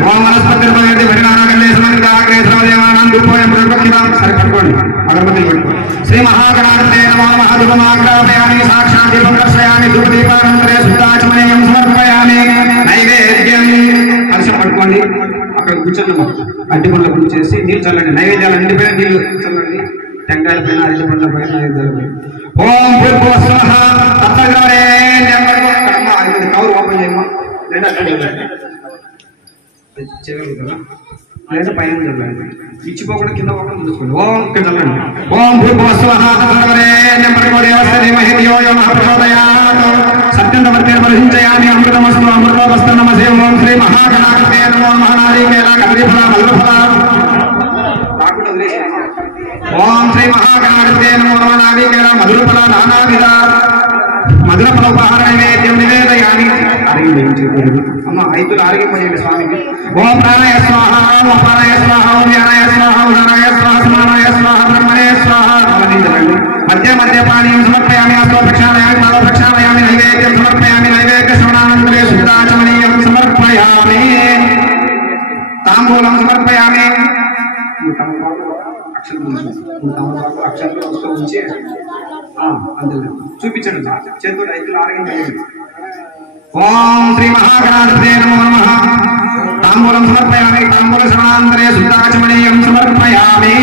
ఓం వనస్పతిర్భయతి పరిణామకల్యే సమర్పితాగ్రే సర్వదేవానాం రూపోయం ప్రతిపక్షితాం సరే పట్టుకోండి అగరబత్తులు పట్టుకోండి శ్రీ మహాగణాధిపతయే నమో నమః ధూపమాగ్రాపయామి సాక్షాత్ దీపం దర్శయామి ధూపదీపానంతరే శుద్ధాచమనీయం సమర్పయామి నైవేద్యం కలశం పట్టుకోండి అక్కడ కూర్చొని అడ్డి పండ్ల పూజ చేసి నీళ్ళు చల్లండి నైవేద్యాలు నిండిపోయిన నీళ్ళు చల్లండి టెంకాయల పైన అరటి పండ్ల పైన నైవేద్యాల పైన ఓం భూర్భువస్వః తత్సవితుర్వరేణ్యం కవర్ ఓపెన్ చేయమ్మా లేదా చేయగలరు కదా లేదా పైన చల్లండి ఇచ్చిపోకుండా కింద పోకుండా చూసుకోండి ఓం ఇక్కడ చల్లండి ఓం భూర్భువస్వః తత్సవితుర్వరేణ్యం భర్గో దేవస్య ధీమహి ధియో యో నః ప్రచోదయాత్ సత్యంతవర్తే పరిహించయామి అమృతమస్తు అమృతోపస్తు నమస్తే ఓం శ్రీ మహాగణాధిపతయే నమో నమః నారీకేళ కదలీఫల మల్లుఫల రాకుండా వదిలేసేయండి ఓం శ్రీ మహాగణాధిపతయే నమో నమః నారీకేళ మధురఫల నానావిధ మధురఫల ఉపహార నైవేద్యం నివేదయామి అమ్మ ఐదులు ఆరోగ్యపజేయండి స్వామికి ఓం ప్రాణాయ స్వాహ ఓం అపానాయ స్వాహ ఓం యానాయ స్వాహ ఉదానాయ స్వాహ సమానాయ స్వాహ బ్రహ్మణే స్వాహ అవనించండి మధ్య మధ్య పానీయం సమర్పయామి అస్తో ప్రక్షాళయామి పాదో ప్రక్షాళయామి నైవేద్యం సమర్పయామి నైవేద్య శ్రవణానంతరే శుద్ధాచమనీయం సమర్పయామి తాంబూలం సమర్పయామి అక్షరంలో వస్తూ ఉంచి అంతే చూపించండి చేతులు రైతులు ఆరోగ్యం. ఓం శ్రీ మహాగణాధిపతయే నమో నమః తాంబూలం సమర్పయామి తాంబూల శ్రవణానంతరే శుద్ధాచమనీయం సమర్పయామి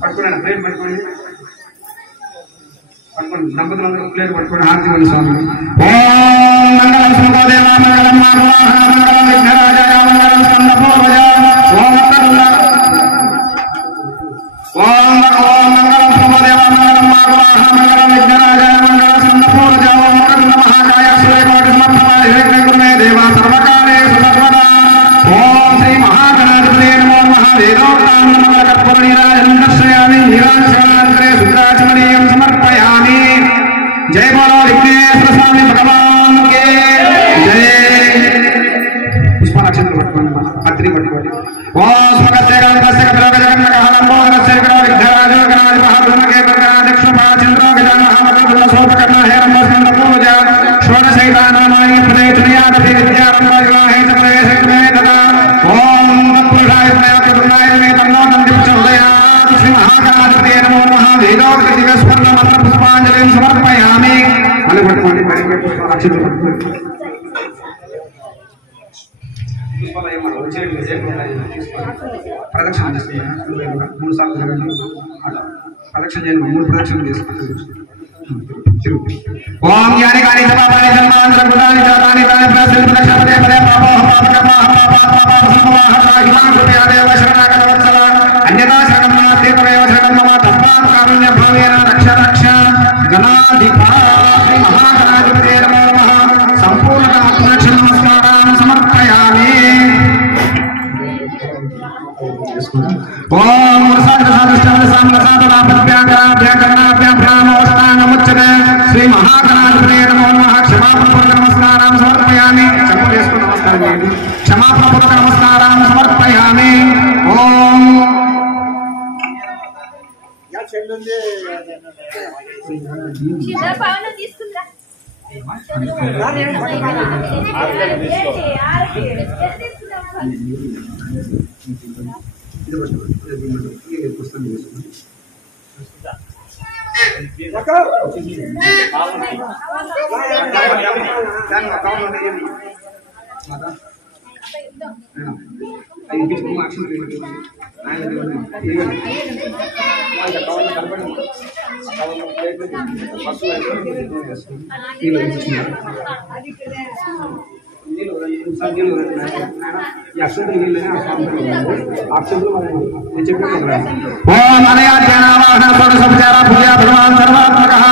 పట్టుకోండి ప్లేట్ పట్టుకోండి పట్టుకోండి దంపతులందరూ ప్లేట్ పట్టుకోండి హారతి స్వామి ఓం మంగళం శంభోదేవ మంగళం మాధవాహ మంగళం విఘ్నరాజాయ మంగళం స్కందపూర్వజ ఓం ఓం మంగళం శంభోదేవ మంగళం మాధవాహ మంగళం విఘ్నరాజాయ మంగళం స్కందపూర్వజ ఓం కరుణ మహాకాయ సూర్యకోటి సమప్రభ నిర్విఘ్న కురుమే దేవ సర్వకాలేషు సర్వదా ఓం శ్రీ మహాగణాధిపతయే నమో నమః వేదోక్తాం నమః కర్పూర నీరాజనం దర్శయామి నీరాజనానంతరే శుద్ధాచమనీయం సమర్పయామి జయ బోలో విఘ్నేశ్వర స్వామి భగవాన్ కే జయ పుష్పాక్షంతలు పట్టుకోండి పత్రి పట్టుకోండి ఓం స్వగస్య గణపస్య కపిలో గజగణక హలంబోదరస్య విగ్రహ విఘ్నరాజో గణాధి మహాబ్రహ్మకేతన గణాధ్యక్షుపా చంద్రో గజానః మకరదుల్ల శోభకర్ణ హేరంబో స్కంద పూజ షోడశైతానామాని ప్రదేశునియాదపి విద్యారంభ వివాహే చ ప్రవేశమే తదా ఓం తత్పురుషాయ త్రయాత్మగుణాయ మే తన్నో నంది ప్రచోదయాత్ శ్రీ మహాగణాధిపతయే నమో నమః వేదోక్త దివ్యస్వర్ణ మంత్ర పుష్పాంజలిం సమర్పయామి అని పట్టుకోండి అక్షతలు పట్టుకోండి ప్రదక్షిణ చేస్తున్నాను 3 సార్లు జరగండి ప్రదక్షిణ చేయండి 3 ప్రదక్షిణలు చేసుకుంటారు ఓం యాని కాని సమాపాని జన్మాంతర గుణాని జాతాని తాని ప్రసిద్ధ ప్రదక్షిణపదే పదే పాపోహ పాపకర్మః పాపాత్మపాప సంభవాః సాహిమాన్ కృపయా దేవ శరణాగత వత్సల అన్యదా శరణం నాస్తి తమేవ శరణం మమ తస్మాత్ కారుణ్య భావేన రక్ష రక్ష గణాధిపా శ్రీ మహాగణాధిపతయే నమో నమః సంపూర్ణ ప్రదక్షిణ నమస్కారాన్ సమర్పయామి ఓం శ్రీ మహాగణాధిపతయే నమో నమః క్షమాపణపూర్వక నమస్కారం సమర్పయామి నమస్కారం చేయండి క్షమాపణపూర్వక నమస్కారం సమర్పయామి ఓం తీసుకుందా అక్కడ ఓం అనయాధ్యానావాహన షోడశోపచార పూజా భగవాన్ సర్వాత్మకః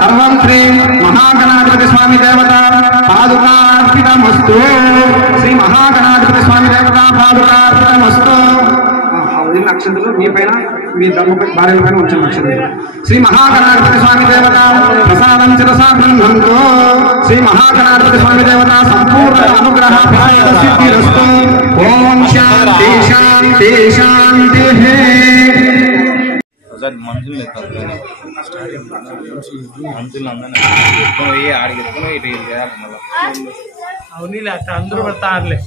సర్వం శ్రీ మహాగణాధిపతి స్వామి దేవత పాదుకార్పితమస్తు. శ్రీ మహాగణాధిపతి స్వామి దేవత పాదుకార్పితమస్తు. అక్షంతలు మీ పైన మీ ధర్మపై భార్యల పైన ఉంచిన అక్షంతలు. శ్రీ మహాగణాధిపతి స్వామి దేవత ప్రసాదం శిరసా గృహంతో. శ్రీ మహాగణాధిపతి స్వామి దేవత సంపూర్ణ అనుగ్రహ సిద్ధిరస్తు. ఓం శాంతి శాంతి శాంతి. ఒకసారి మనుషులు మనుషులు అందరినీ ఎత్తుకొని పోయి ఆడికి ఎత్తుకొని పోయి ఇటు చేయాలి మళ్ళీ. అవునీ అట్లా అందరూ పెడతారులే.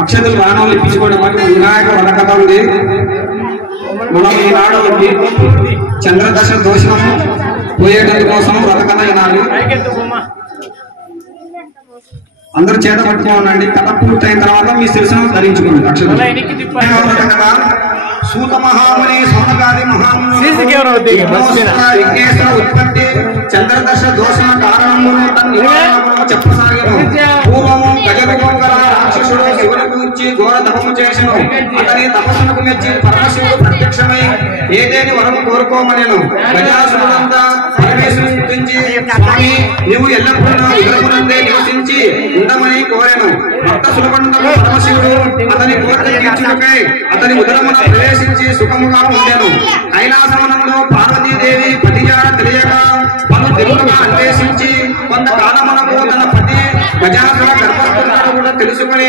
అక్షతలు దానాలు ఇప్పించుకోవడం వల్ల వినాయక వరకథ ఉంది. మనం ఈనాడు చంద్రదశ దోషం పోయేటందు కోసం వ్రతకథ వినాలి. అందరూ చేత పట్టుకోనండి. కథ పూర్తయిన తర్వాత మీ శిరసను ధరించుకోండి. అక్షతలు సూత మహాముని సోమగాది మహాముని ఉత్పత్తి చంద్రదశ దోష కారణములు చెప్పసాగను. పూర్వము గజరూపం గల రాక్షసుడు శివుని కూర్చి ఘోర తపము చేసెను. అతని తపస్సునకు మెచ్చి పరమశివుడు ప్రత్యక్షమై ఏదేని వరము కోరుకోమనెను. గజాసురుడంతా పరమేశ్వరుని స్తుతించి స్వామి నీవు ఎల్లప్పుడూ ఉదరమునందే నివసించి ఉండమని కోరెను. భక్త సులభండము పరమశివుడు అతని కోరిక తీర్చుటకై అతని ఉదరమున ప్రవేశించి సుఖముగా ఉండెను. కైలాసవనంలో పార్వతీదేవి పతిజాడ తెలియక పలు తిరుగులుగా అన్వేషించి కొంతకాలమునకు తన పతి గజాసుర గర్భస్థుడు కూడా తెలుసుకుని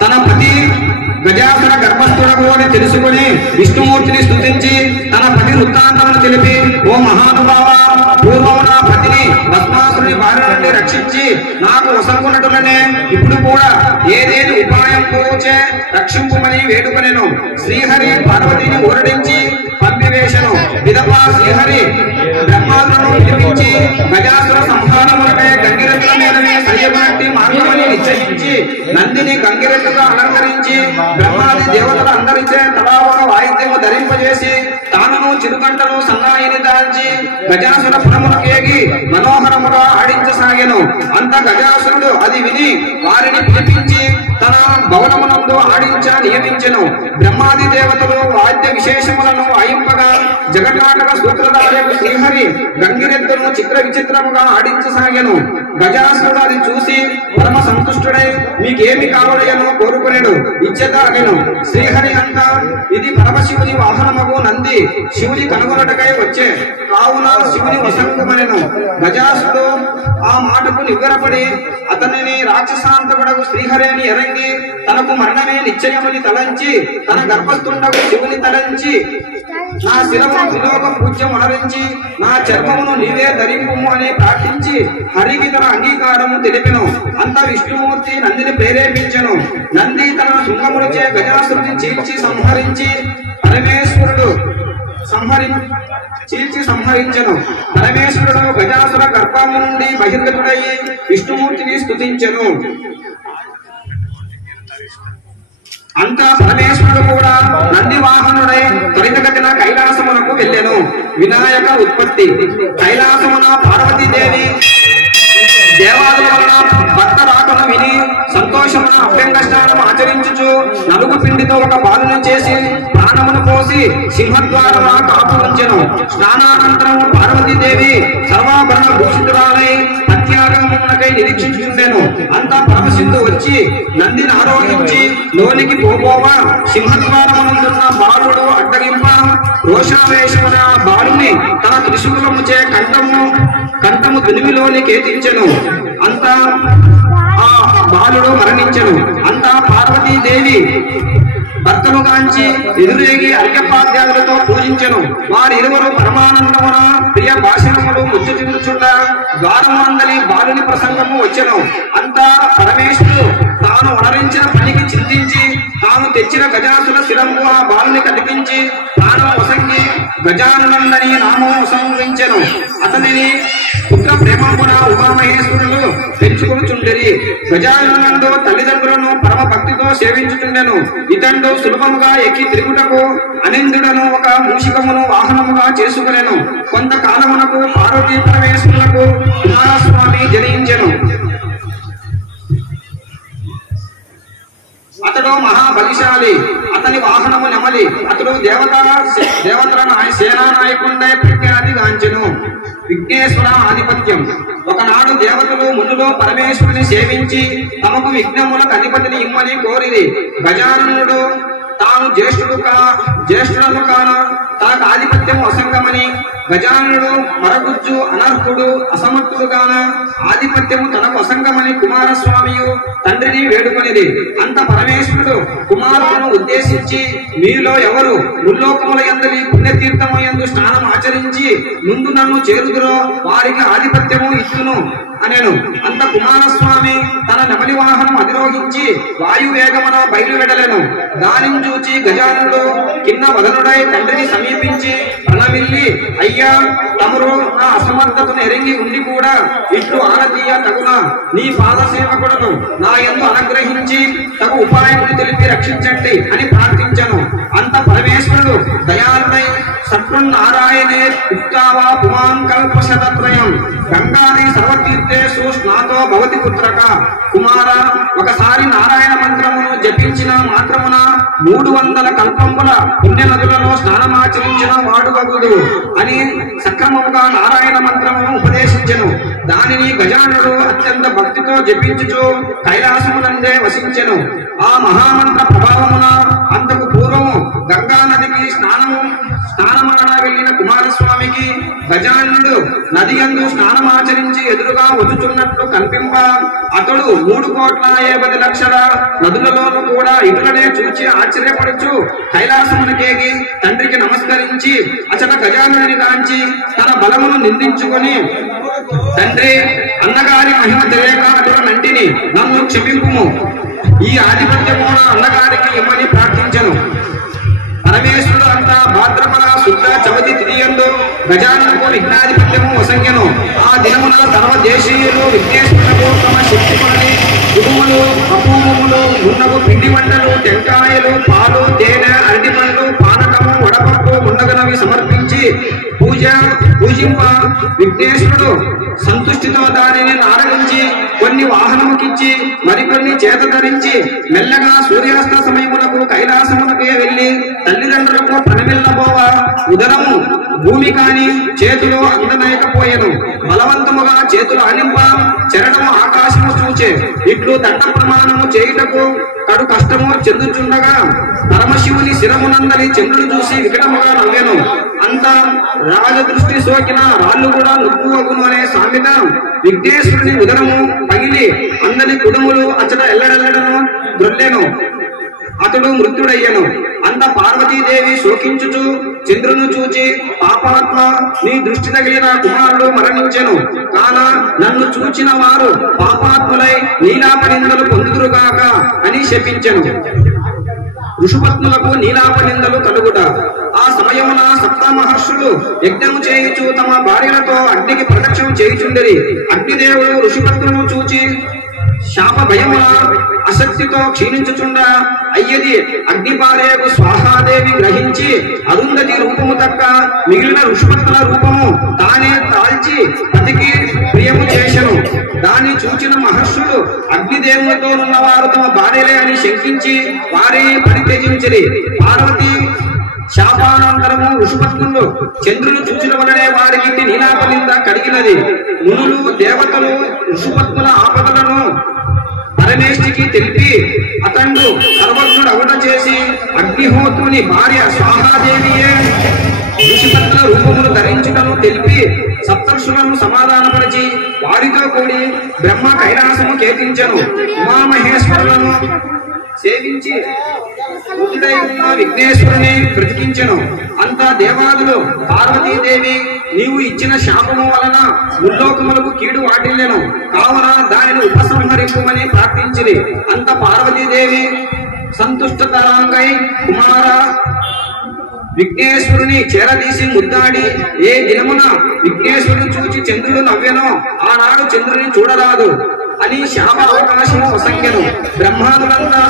తన పతి గజాసుర గర్భస్థుడకు అని తెలుసుకుని విష్ణుమూర్తిని స్తుతించి తన పతి వృత్తాంతమును తెలిపి ఓ మహానుభావ, పూర్వము నా పతిని భస్మాసురుని బారి నుండి రక్షించి నాకు వసంకున్నట్టులనే ఇప్పుడు కూడా ఏదేని ఉపాయం పూచే రక్షింపుమని వేడుకొనెను. శ్రీహరి పార్వతిని ఊరడించి పంపివేశను. విధవా శ్రీహరి బ్రహ్మాదులను పిలిపించి గజాసుర సంహారములపై గంగిరెద్దుల మీదనే సయ్యబట్టి మార్గమని నిశ్చయించి నందిని గంగిరెద్దుగా అలంకరించి బ్రహ్మాది దేవతలు అందరిచే తలా ఒక వాయిద్యము ధరింపజేసి తానును చిరుకంటను సన్నాయిని దాల్చి గజాసుర పురములకు ఏగి మనోహరముగా ఆడించసాగెను. అంత గజాసురుడు అది విని వారిని పిలిపించి తన భవనమునందు ఆడించ నియమించెను. బ్రహ్మాది దేవతలు వాద్య విశేషములను ఆయింపగా జగన్నాటక సూత్రధారకు శ్రీహరి గంగిరెద్దును చిత్ర విచిత్రముగా ఆడించసాగెను. గజాసురుడు అది చూసి పరమ సంతుష్టుడై మీకేమి కావలయనో కోరుకునేడు. ఇచ్చేత అగెను. శ్రీహరి అంతా ఇది పరమశివుని వాహనమగు నంది శివుని కనుగొనటకై వచ్చే కావున శివుని వసంగమనెను. గజాసురుడు ఆ మాటకు నివ్వెరపడి అతనిని రాక్షసాంతకుడకు శ్రీహరి అని ఎరంగి తనకు మరణమే నిశ్చయమని తలంచి తన గర్భస్థుండకు శివుని తలంచి నా శిరము త్రిలోక పూజ్యం అనరించి నా చర్మమును నీవే ధరింపుము అని ప్రార్థించి హరికి తన అంగీకారము తెలిపెను. అంత విష్ణుమూర్తి నందిని ప్రేరేపించెను. నంది తన శృంగములచే గజాసురుని చీల్చి సంహరించెను. పరమేశ్వరుడు గజాసుర గర్భము నుండి బహిర్గతుడయ్యి విష్ణుమూర్తిని స్తుతించెను. అంతా పరమేశ్వరుడు కూడా నంది వాహనుడై త్వరితగతిన కైలాసమునకు వెళ్ళెను. వినాయక ఉత్పత్తి. కైలాసమున పార్వతీదేవి దేవాదుల వలన భర్త రాకను విని సంతోషమున అభ్యంగ స్నానం ఆచరించుచు నలుగు పిండితో ఒక బాలుని చేసి ప్రాణమును పోసి సింహద్వారమున కాపు ఉంచెను. స్నానానంతరం పార్వతీదేవి సర్వాభరణ భూషితురాలై ప్రత్యాగమమునకై నిరీక్షించుచుండెను. అంతా పరమశివుడు వచ్చి నందిని ఆరోహించి లోనికి పోబోవా సింహద్వారమునందున్న బాలుడు అడ్డగింప రోషావేశమున బాలుని తన త్రిశూలముచే కంఠము దునిమిలోనికి ఏతించెను. అంతా ఆ బాలుడు మరణించెను. అంతా పార్వతీదేవి భర్తను గాంచి ఎదురేగి అర్ఘ్యపాద్యాలతో పూజించెను. వారిరువురు పరమానందమున ప్రియ భాషణములు ముచ్చు తిరుగుచుండ ద్వారమందలి బాలుని ప్రసంగము వచ్చెను. అంతా పరమేశ్వరుడు తాను వనరించిన పనికి చింతించి తాను తాము తెచ్చిన గజాసుల శిరంబు ఆ బాలుని కతికించి ప్రాణం వసంగి గజానునందని నామం సంవించెను. అతనిని పుత్ర ప్రేమమున ఉమామహేశ్వరులు పెంచుకొనుచుండెరి. గజానునందు తల్లిదండ్రులను పరమ భక్తితో సేవించుచుండెను. ఇతండు సులభముగా ఎక్కి తిరుగుటకు అనిందుడను ఒక మూషికమును వాహనముగా చేసుకునేను. కొంతకాలమునకు పార్వతీ పరమేశ్వరులకు కుమారస్వామి జనించెను. అతడు మహాబలిశాలి. అతని వాహనము నెమలి. అతడు దేవతల సేనానాయకుడే ప్రఖ్యాతి గాంచెను. విఘ్నేశ్వర ఆధిపత్యం. ఒకనాడు దేవతలు మునులో పరమేశ్వరుని సేవించి తమకు విఘ్నములకు అధిపతిని ఇమ్మని కోరిరి. గజాననుడు తాను జ్యేష్ఠులను కాన తనకు ఆధిపత్యము అసంగమని, గజానుడు మరగుజ్జు అనర్హుడు అసమర్థుడు గాన ఆధిపత్యము తనకు అసంగమని కుమారస్వామియు తండ్రిని వేడుకొనిది. అంత పరమేశ్వరుడు కుమారులను ఉద్దేశించి, మీలో ఎవరు ముల్లోకముల యందలి పుణ్యతీర్థము యందు స్నానం ఆచరించి ముందు నన్ను చేరుదురో వారికి ఆధిపత్యము ఇచ్చును అనెను. అంత కుమారస్వామి తన నెమలి వాహనం అధిరోహించి వాయువేగమున బయలువెడలెను. దానిని చూచి గజానుడు కింద వదనుడై తండ్రిని సమీపించి ప్రణమిల్లి, అయ్యా, తమరు నా అసమర్థతను ఎరింగి ఉండి కూడా ఇట్లు ఆనతీయ తగున నీ పాద సేవకుడను నా యందు అనుగ్రహించి తగు ఉపాయములు తెలిపి రక్షించండి అని ప్రార్థించను. అంత పరమేశ్వరుడు దయాళుడై సత్రున్నారాయణే ఉక్తావా పుమాన్ కల్పశతత్రయం గంగాది సర్వతీర్థేషు స్నాతో భవతి పుత్రక. కుమార, ఒకసారి నారాయణ మంత్రమును జపించిన మాత్రమున 300 కల్పముల పుణ్య నదులలో స్నానమాచరించిన వాడుగగుడు అని సక్రమముగా నారాయణ మంత్రమును ఉపదేశించెను. దానిని గజానుడు అత్యంత భక్తితో జపించుచు కైలాసమునందే వసించెను. ఆ మహామంత్ర ప్రభావమున అంతకు పూర్వము గంగా నదికి స్నానమాడ వెళ్లిన కుమారస్వామికి గజానుడు నది యందు స్నానమాచరించి ఎదురుగా వచ్చుచున్నట్లు కనిపింప అతడు 3,50,00,000 నదులలోనూ కూడా ఇటులనే చూచి ఆశ్చర్యపడుచు కైలాసమునకేగి తండ్రికి నమస్కరించి అచట గజానుడిని కాంచి తన బలమును నిందించుకొని, తండ్రి, అన్నగారి మహిమ తెలియక అటులనంటిని నన్ను క్షమింపుము. ఈ ఆధిపత్యము నా అన్నగారికి ఇమ్మని ప్రార్థించెను. పరమేశ్వరుడు అంతా భాద్రపద శుద్ధ చవితి తిథియందు గజాననకు విఘ్నాధిపత్యము వసంగెను. ఆ దినమున సర్వదేశీయులు విఘ్నేశ్వరులకు తమ శక్తి కొనని కుటుంబములు, అపూర్వములు, మున్నగు పిండి వంటలు, టెంకాయలు, పాలు, తేనె, అరటిపండ్లు, పానకము, వడపప్పు మున్నగనవి సమర్పించి పూజింప విఘ్నేశ్వరుడు సంతుష్టితో దానిని నారగించి కొన్ని వాహనముకిచ్చి మరికొన్ని చేత ధరించి మెల్లగా సూర్యాస్త సమయమునకు కైలాసమునకే వెళ్లి తల్లిదండ్రులకు ప్రణమిల్లబోవ ఉదరము భూమి కాని చేతులు అందలేకపోయెను. బలవంతముగా చేతులు ఆనింప చెరడము ఆకాశము చూచే. ఇట్లు దండ ప్రమాణము చేయుటకు కడు కష్టము చెందుచుండగా పరమశివుని శిరమునందలి చంద్రుడు చూసి వికటముగా నవ్వెను. అంత రాజదృష్టి సోకిన రాళ్ళు కూడా నువ్వును అనే సామెత విఘ్నేశ్వరుని ఉదరము పగిలి అందరి కుడుములు అచ్చట ఎల్లడెల్లడను దొర్లెను. అతడు మృత్యుడయ్యను. అంత పార్వతీదేవి శోకించుచు చంద్రును చూచి, పాపాత్మ, నీ దృష్టి తగిలిన కుమారుడు మరణించెను. కాన నన్ను చూచిన వారు పాపాత్ములై నీలాపనిందలు పొందుదురుగాక అని శపించెను. ఋషుపత్నులకు నీలాపనిందలు కలుగుట. ఆ సమయమున సప్త మహర్షులు యజ్ఞము చేయుచు తమ భార్యలతో అగ్నికి ప్రదక్షిణం చేయుచుండెరి. అగ్నిదేవుడు ఋషిపత్నులను చూచి శాప భయమున అశక్తితో క్షీణించుచుండ అయ్యది అగ్నిపారేకు స్వాహాదేవి గ్రహించి అరుంధతి రూపము తక్క మిగిలిన ఋషిపత్నుల రూపము తానే తాల్చి పతికి ప్రియము చేశను. దాన్ని చూచిన మహర్షులు అగ్నిదేవులతో ఉన్నవారు తమ భార్యలే అని శంకించి వారి పరిత్యజించిరి. పార్వతి శాపానంతరము ఋషిపత్నులు చంద్రుని చూచిన వలనే వారికి నీలాపనింద కడిగినది. మునులు, దేవతలు ఋషిపత్నుల ఆపదలను పరమేష్టికి తెలిపి అతడు సర్వజ్ఞుడు అవుట చేసి అగ్నిహోత్రుని భార్య స్వాహాదేవియే ఋషిపత్నుల రూపమును ధరించుటను తెలిపి సప్తర్షులను సమాధానపరిచి వారితో కూడి బ్రహ్మ కైలాసము కేతించెను. ఉమామహేశ్వరులను సేవించి పూజుడై ఉన్న విఘ్నేశ్వరుని బ్రతికించెను. అంతా దేవాదులు పార్వతీదేవి నీవు ఇచ్చిన శాపము వలన ముల్లోకములకు కీడు వాటిల్లెను, కావున దానిని ఉపసంహరింపమని ప్రార్థించిరి. అంత పార్వతీదేవి సంతుష్టతరాంగై కుమార విఘ్నేశ్వరుని చేరదీసి ముద్దాడి ఏ దినమున విఘ్నేశ్వరుని చూచి చంద్రుడు నవ్వెనో ఆనాడు చంద్రుని చూడరాదు అని శాప అవకాశము వసంగెను. బ్రహ్మాదులంతా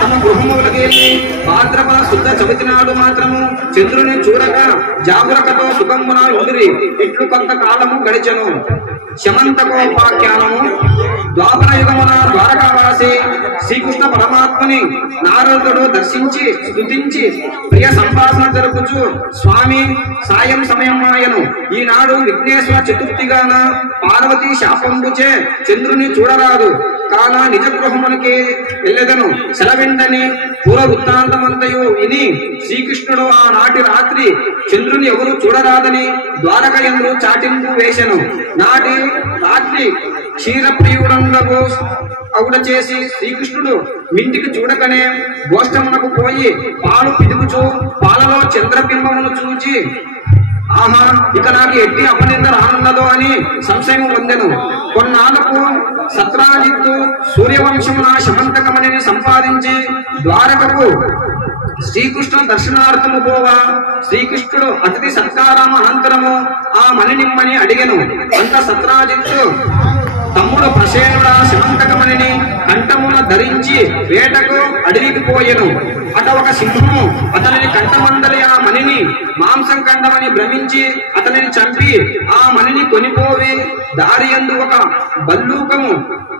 తమ గృహములకెళ్ళి భాద్రపద శుద్ధ చవితి నాడు మాత్రము చంద్రుని చూడక జాగ్రత్తతో సుఖమున ఉండిరి. ఇట్లు కొంతకాలము గడిచెను. శమంతకోపాఖ్యానము. ద్వాపర యుగమున ద్వారకావాసి శ్రీకృష్ణ పరమాత్మని నారదుడు దర్శించి స్తుతించి ప్రియ సంభాషణ జరుపుచు స్వామి సాయం సమయమాయను. ఈనాడు విఘ్నేశ్వర చతుర్థిగాన పార్వతీ శాపంబుచే చంద్రుని చూడరాదు కాన నిజ గృహమునికి వెళ్ళెదను సెలవిండని పూర్వ వృత్తాంతమంతయు విని శ్రీకృష్ణుడు ఆనాటి రాత్రి చంద్రుని ఎవరు చూడరాదని ద్వారకయందు చాటింపు వేసెను. నాటి రాత్రి క్షీరప్రియుడంగు అవుడ చేసి శ్రీకృష్ణుడు మింటికి చూడకనే గోష్టమునకు పోయి పాలు పిదుగుచు పాలలో చంద్రబింబమును చూచి ఆహా ఇక నాకు ఎట్టి అపనింద రానున్నదో అని సంశయం పొందెను. కొన్నాళ్లకు సత్రాజిత్తు సూర్యవంశమున శమంతకమణిని సంపాదించి ద్వారకకు శ్రీకృష్ణ దర్శనార్థము పోవా శ్రీకృష్ణుడు అతిథి సత్కారము అనంతరము ఆ మణినిమ్మని అడిగెను. అంత సత్రాజిత్తు తమ్ముడు ప్రసేనుడా శమంతకమణిని కంఠమున ధరించి వేటకు అడవికి పోయెను. అట ఒక సింహము అతనిని కంఠమందలి ఆ మణిని మాంసం కండమని భ్రమించి అతనిని చంపి ఆ మణిని కొనిపోవి దారియందు ఒక బల్లూకము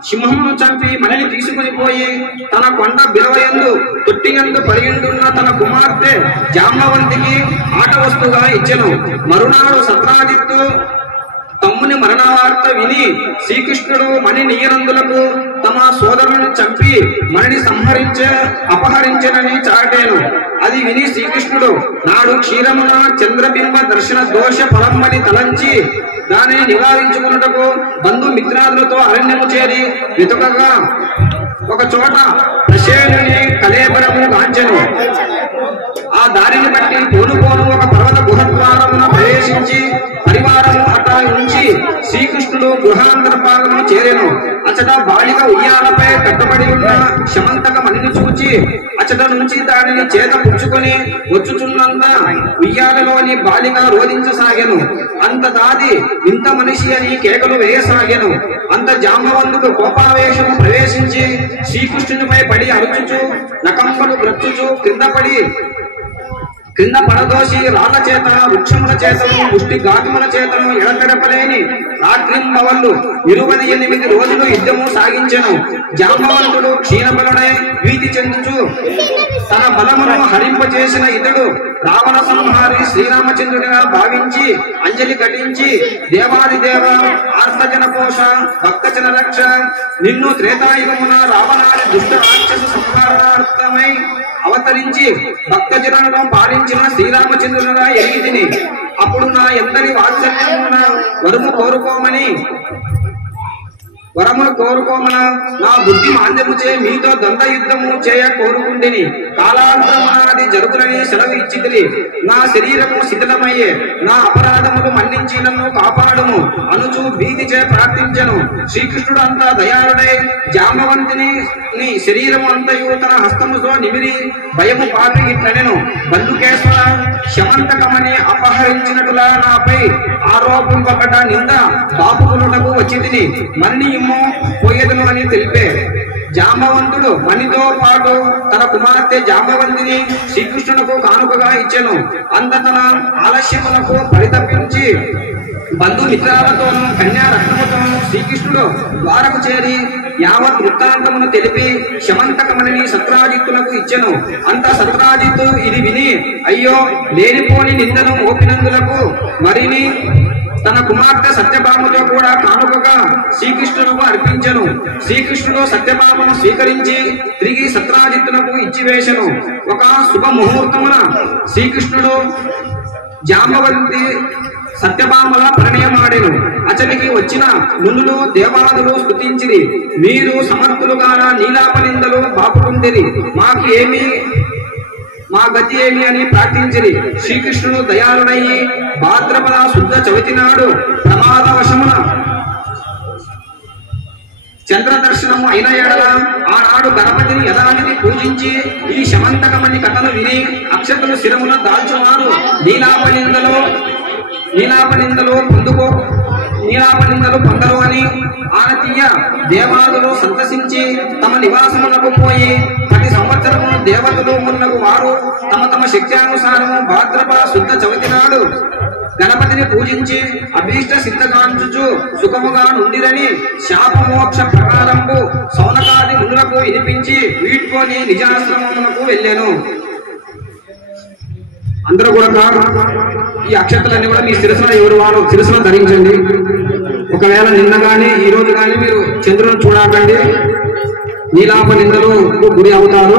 సింహమును చంపి మణిని తీసుకుని పోయి తన కొండ బిరవయందు తొట్టియందు పరిగిండున్న తన కుమార్తె జాంబవంతికి ఆట వస్తువుగా ఇచ్చెను. మరునాడు సత్రాజిత్తు తమ్ముని మరణవార్త విని శ్రీకృష్ణుడు మణి నీరందులకు తమ సోదరుని చంపి మణిని అపహరించనని చాటేను. అది విని శ్రీకృష్ణుడు నాడు క్షీరమున చంద్రబింబ దర్శన దోష ఫలమ్మని తలంచి దానిని నివారించుకున్నటకు బంధుమిత్రాదులతో అరణ్యము చేరి వెతుకగా ఒక చోట ప్రసేనుని కలేబరము గాంచెను. ఆ దారిని బట్టి పోను ఒక పర్వత గుహద్వారమును ప్రవేశించి పరివారము అటా నుంచి శ్రీకృష్ణుడు గృహాంతర్భాగమును చేరెను. అచట బాలిక ఉయ్యాలపై కట్టబడి ఉన్న శమంతక మణిని చూచి అచట నుంచి దానిని చేత పుచ్చుకొని వచ్చుచున్నంత ఉయ్యాలలోని బాలిక రోధించసాగెను. అంత దాది ఇంత మనిషి అని కేకలు వేయసాగెను. అంత జాంబవంతుడు కోపావేశము ప్రవేశించి శ్రీకృష్ణునిపై పడి అరుచుచు నకంబలు బ్రతుచు కింద పడదోసి రాళ్ల చేత వృక్షముల చేతను ముష్టి ఘాతుముల చేతను ఎడతెరపలేని రాత్రింబవళ్ళు 28 రోజులు యుద్ధము సాగించెను. జాంబవంతుడు క్షీణబలుడై భీతి చెందుచు తన బలమును హరింపచేసిన ఇతడు రావణ సంహారి శ్రీరామచంద్రుడిగా భావించి అంజలి ఘటించి దేవాదిదేవ ఆర్తజన పోష భక్తజన రక్ష నిన్ను త్రేతాయుగమున రావణాది దుష్ట రాక్షస సంహారార్థమై అవతరించి భక్తజనులను పాలించిన శ్రీరామచంద్రుడుగా ఎరిగితిని. అప్పుడు నా ఎందరి వాత్సల్యమున వరమును కోరుకోమన నా బుద్ధి మాంద్యముచే మీతో ద్వంద్వ యుద్ధము చేయ కోరుకుంటిని. కాలాంతరమునాది జరుగునని సెలవు ఇచ్చితిరి. నా శరీరము శిథిలమయ్యే నా అపరాధములు మన్నించి నన్ను కాపాడుము అనుచు భీతిచే ప్రార్థించెను. శ్రీకృష్ణుడు అంతా దయాళుడై జాంబవంతిని నీ శరీరము అంతయు తన హస్తముతో నిమిరి భయము పాపి ఇట్లనెను. బంధుకేశ్వర శమంతకమని అపహరించినట్టులా నాపై ఆరోపింపబడ్డ నింద బాపుకులుటకు వచ్చితిని. మణిని ఇమ్ము పోయేదను అని తెలిపే. జాంబవంతుడు మణితో పాటు తన కుమార్తె జాంబవంతిని శ్రీకృష్ణునకు కానుకగా ఇచ్చెను. అంత తన ఆలస్యమునకు పరితపించి బంధుమిత్రాలతోనూ కన్యారత్నముతోనూ శ్రీకృష్ణుడు ద్వారకు చేరి యావత్ వృత్తాంతమును తెలిపి శమంతకమణిని సత్రాజిత్తునకు ఇచ్చెను. అంత సత్రాజిత్తు ఇది విని అయ్యో లేనిపోని నిందను మోపినందులకు మరిని తన కుమార్తె సత్యభామతో కూడా కానుకగా శ్రీకృష్ణునకు అర్పించెను. శ్రీకృష్ణుడు సత్యభామను స్వీకరించి తిరిగి సత్రాజిత్తునకు ఇచ్చివేశను. ఒక శుభ ముహూర్తమున శ్రీకృష్ణుడు జాంబవంతి సత్యభామల పరిణయమాడెను. అతనికి వచ్చిన మునులు దేవాదులు స్తుతించిరి. మీరు సమర్థులుగాన నీలాపనిందలు బాపుకుందిరి. మా గతి ఏమి అని ప్రార్థించిరి. శ్రీకృష్ణుడు దయాళుడయ్యి భాద్రపద శుద్ధ చవితి నాడు ప్రమాదవశమున చంద్ర దర్శనము అయిన ఎడల ఆనాడు గణపతిని యథావిధి పూజించి ఈ శమంతకమణి కథను విని అక్షతలు శిరమున దాల్చువారు నీలాపనిందలు పొందరు అని ఆనతీయ దేవాదులు సంతసించి తమ నివాసములకు పోయి 10 సంవత్సరములు దేవతలు మున్నగు వారు తమ తమ శక్త్యానుసారము భాద్రపద శుద్ధ చవితి నాడు గణపతిని పూజించి అభీష్ట సిద్ధగాంచుచు సుఖముగా నుండిరని శాపమోక్ష ప్రకారంపు సౌనకాది మునులకు వినిపించి వీడ్కొని నిజాశ్రమమునకు వెళ్ళాను. అందరూ కూడా ఈ అక్షతలన్నీ కూడా మీ శిరస్సులో ఎవరు వారు శిరస్సులో ధరించండి. ఒకవేళ నిన్న గాని ఈ రోజు గాని మీరు చంద్రుని చూడకండి, నీలాప నిందలు గురి అవుతారు.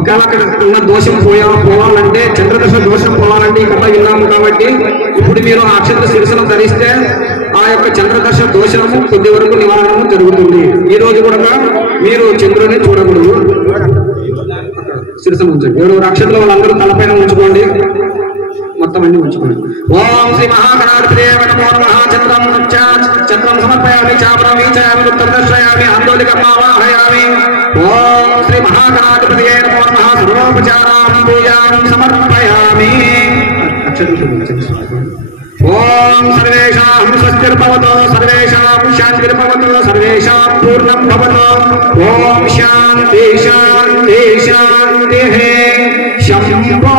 ఒకవేళ అక్కడ ఉన్న దోషం పోవాలంటే చంద్రదశ దోషం పోవాలంటే ఈ కథ విన్నాము కాబట్టి ఇప్పుడు మీరు ఆ అక్షత శిరస్సును ధరిస్తే ఆ యొక్క చంద్రదశ దోషము కొద్ది వరకు నివారణము జరుగుతుంది. ఈ రోజు కూడా మీరు చంద్రుని చూడకూడదు. శిరస్సును ఉంచండి. ఎవరు అక్షతలు వాళ్ళందరూ తలపైన ఉంచుకోండి, మొత్తం అన్ని ఉంచుకోండి. ఓం శ్రీ మహాగణాధిపతయే నమో నమః. చంద్రం సమర్పయామి, చాపరం వీచయామి, ఉత్తరదర్శయామి, ఆందోళికమావాహయామి. ఓం శ్రీ మహాగణాధిపతయే నమో నమః. సర్వోపచారాం పూజాం సమర్పయామి. ఓం సర్వేషాం స్వస్తిర్భవతు, సర్వేషాం శాంతిర్భవతు, సర్వేషాం పూర్ణం భవతు. ఓం శాంతి శాంతి శాంతిః. శంభో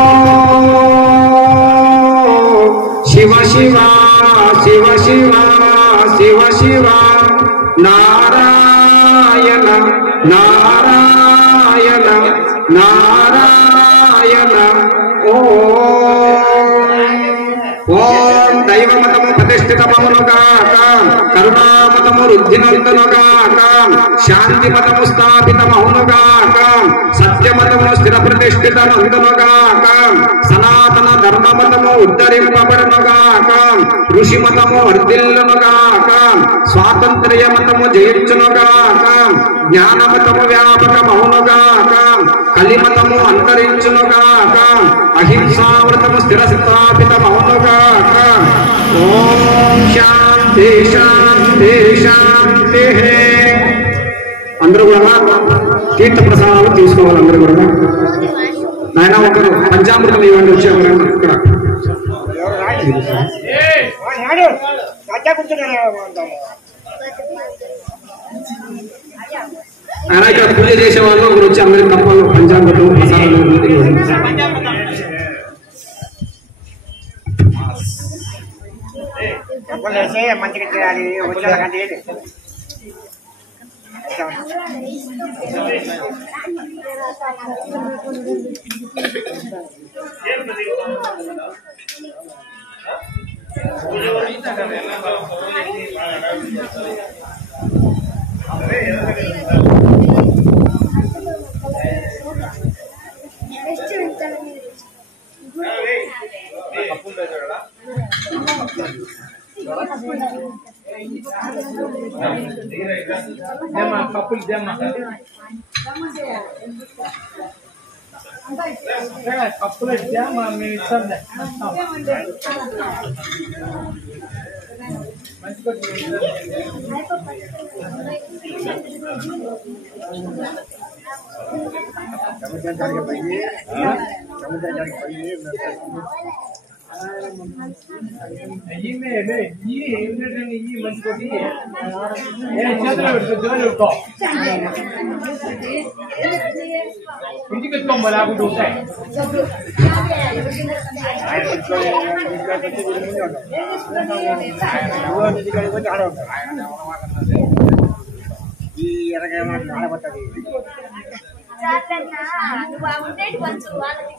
శివ శివ శివ శివ శివ శివ నారాయణ నారాయణ నారాయణ. ఓం దైవమతము ప్రతిష్ఠితమమునుగాక, కరుణామతము వృద్ధినందునుగాక, శాంతిమతము స్థాపితమవునుగాక, సత్యమతము స్థిర ప్రతిష్ఠితనందునుగాక, సనాతన ధర్మమతము ఉద్ధరింపబడునుగాక, ఋషిమతము వర్ధిల్లునుగాక, స్వాతంత్ర్యమతము జయించునుగాక, జ్ఞానమతము వ్యాపకమవునుగాక, కలిమతము అంతరించునుగాక, అహింసామృతము స్థిర స్థాపితమవునుగాక. ఓం శాంతి శాంతి శాంతి. అందరూ కూడా తీర్థ ప్రసాదాలు తీసుకోవాలి. అందరూ కూడా నాయన ఒకరు పంచామృతం ఇవ్వండి. వచ్చి ఎవరైనా ఇక్కడ ఆయన ఇక్కడ పూజ చేసే వాళ్ళు ఒకరు వచ్చి అందరికి కప్పలు పంచామృతం ప్రసాదాలు మంచిగా చేయాలి. వచ్చేలాగంటే కప్పులు కప్పులు మేము ఇస్తాం. ఈ మంచి కొట్టి చేతులు పెట్టుకో ఇంటికి పెట్టుకోమో లేకుంటే ఉంటాయి. ఈ ఎరగేమో ఆడబడుతుంది. బాగుండేది కొంచెం వాళ్ళకి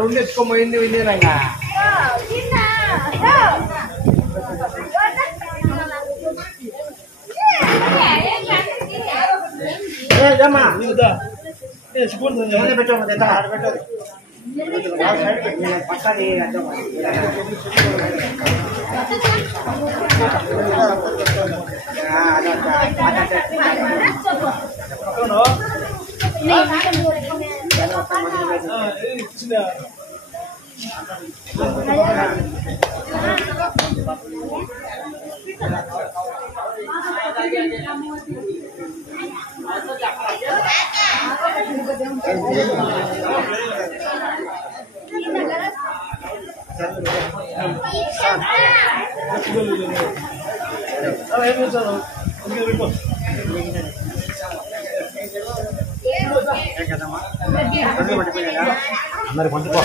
రెండు ఎత్తుకోపోయింది వినేనా మరి పంచుకో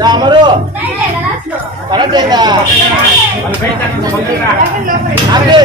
రామరు కరెక్టేగా అదే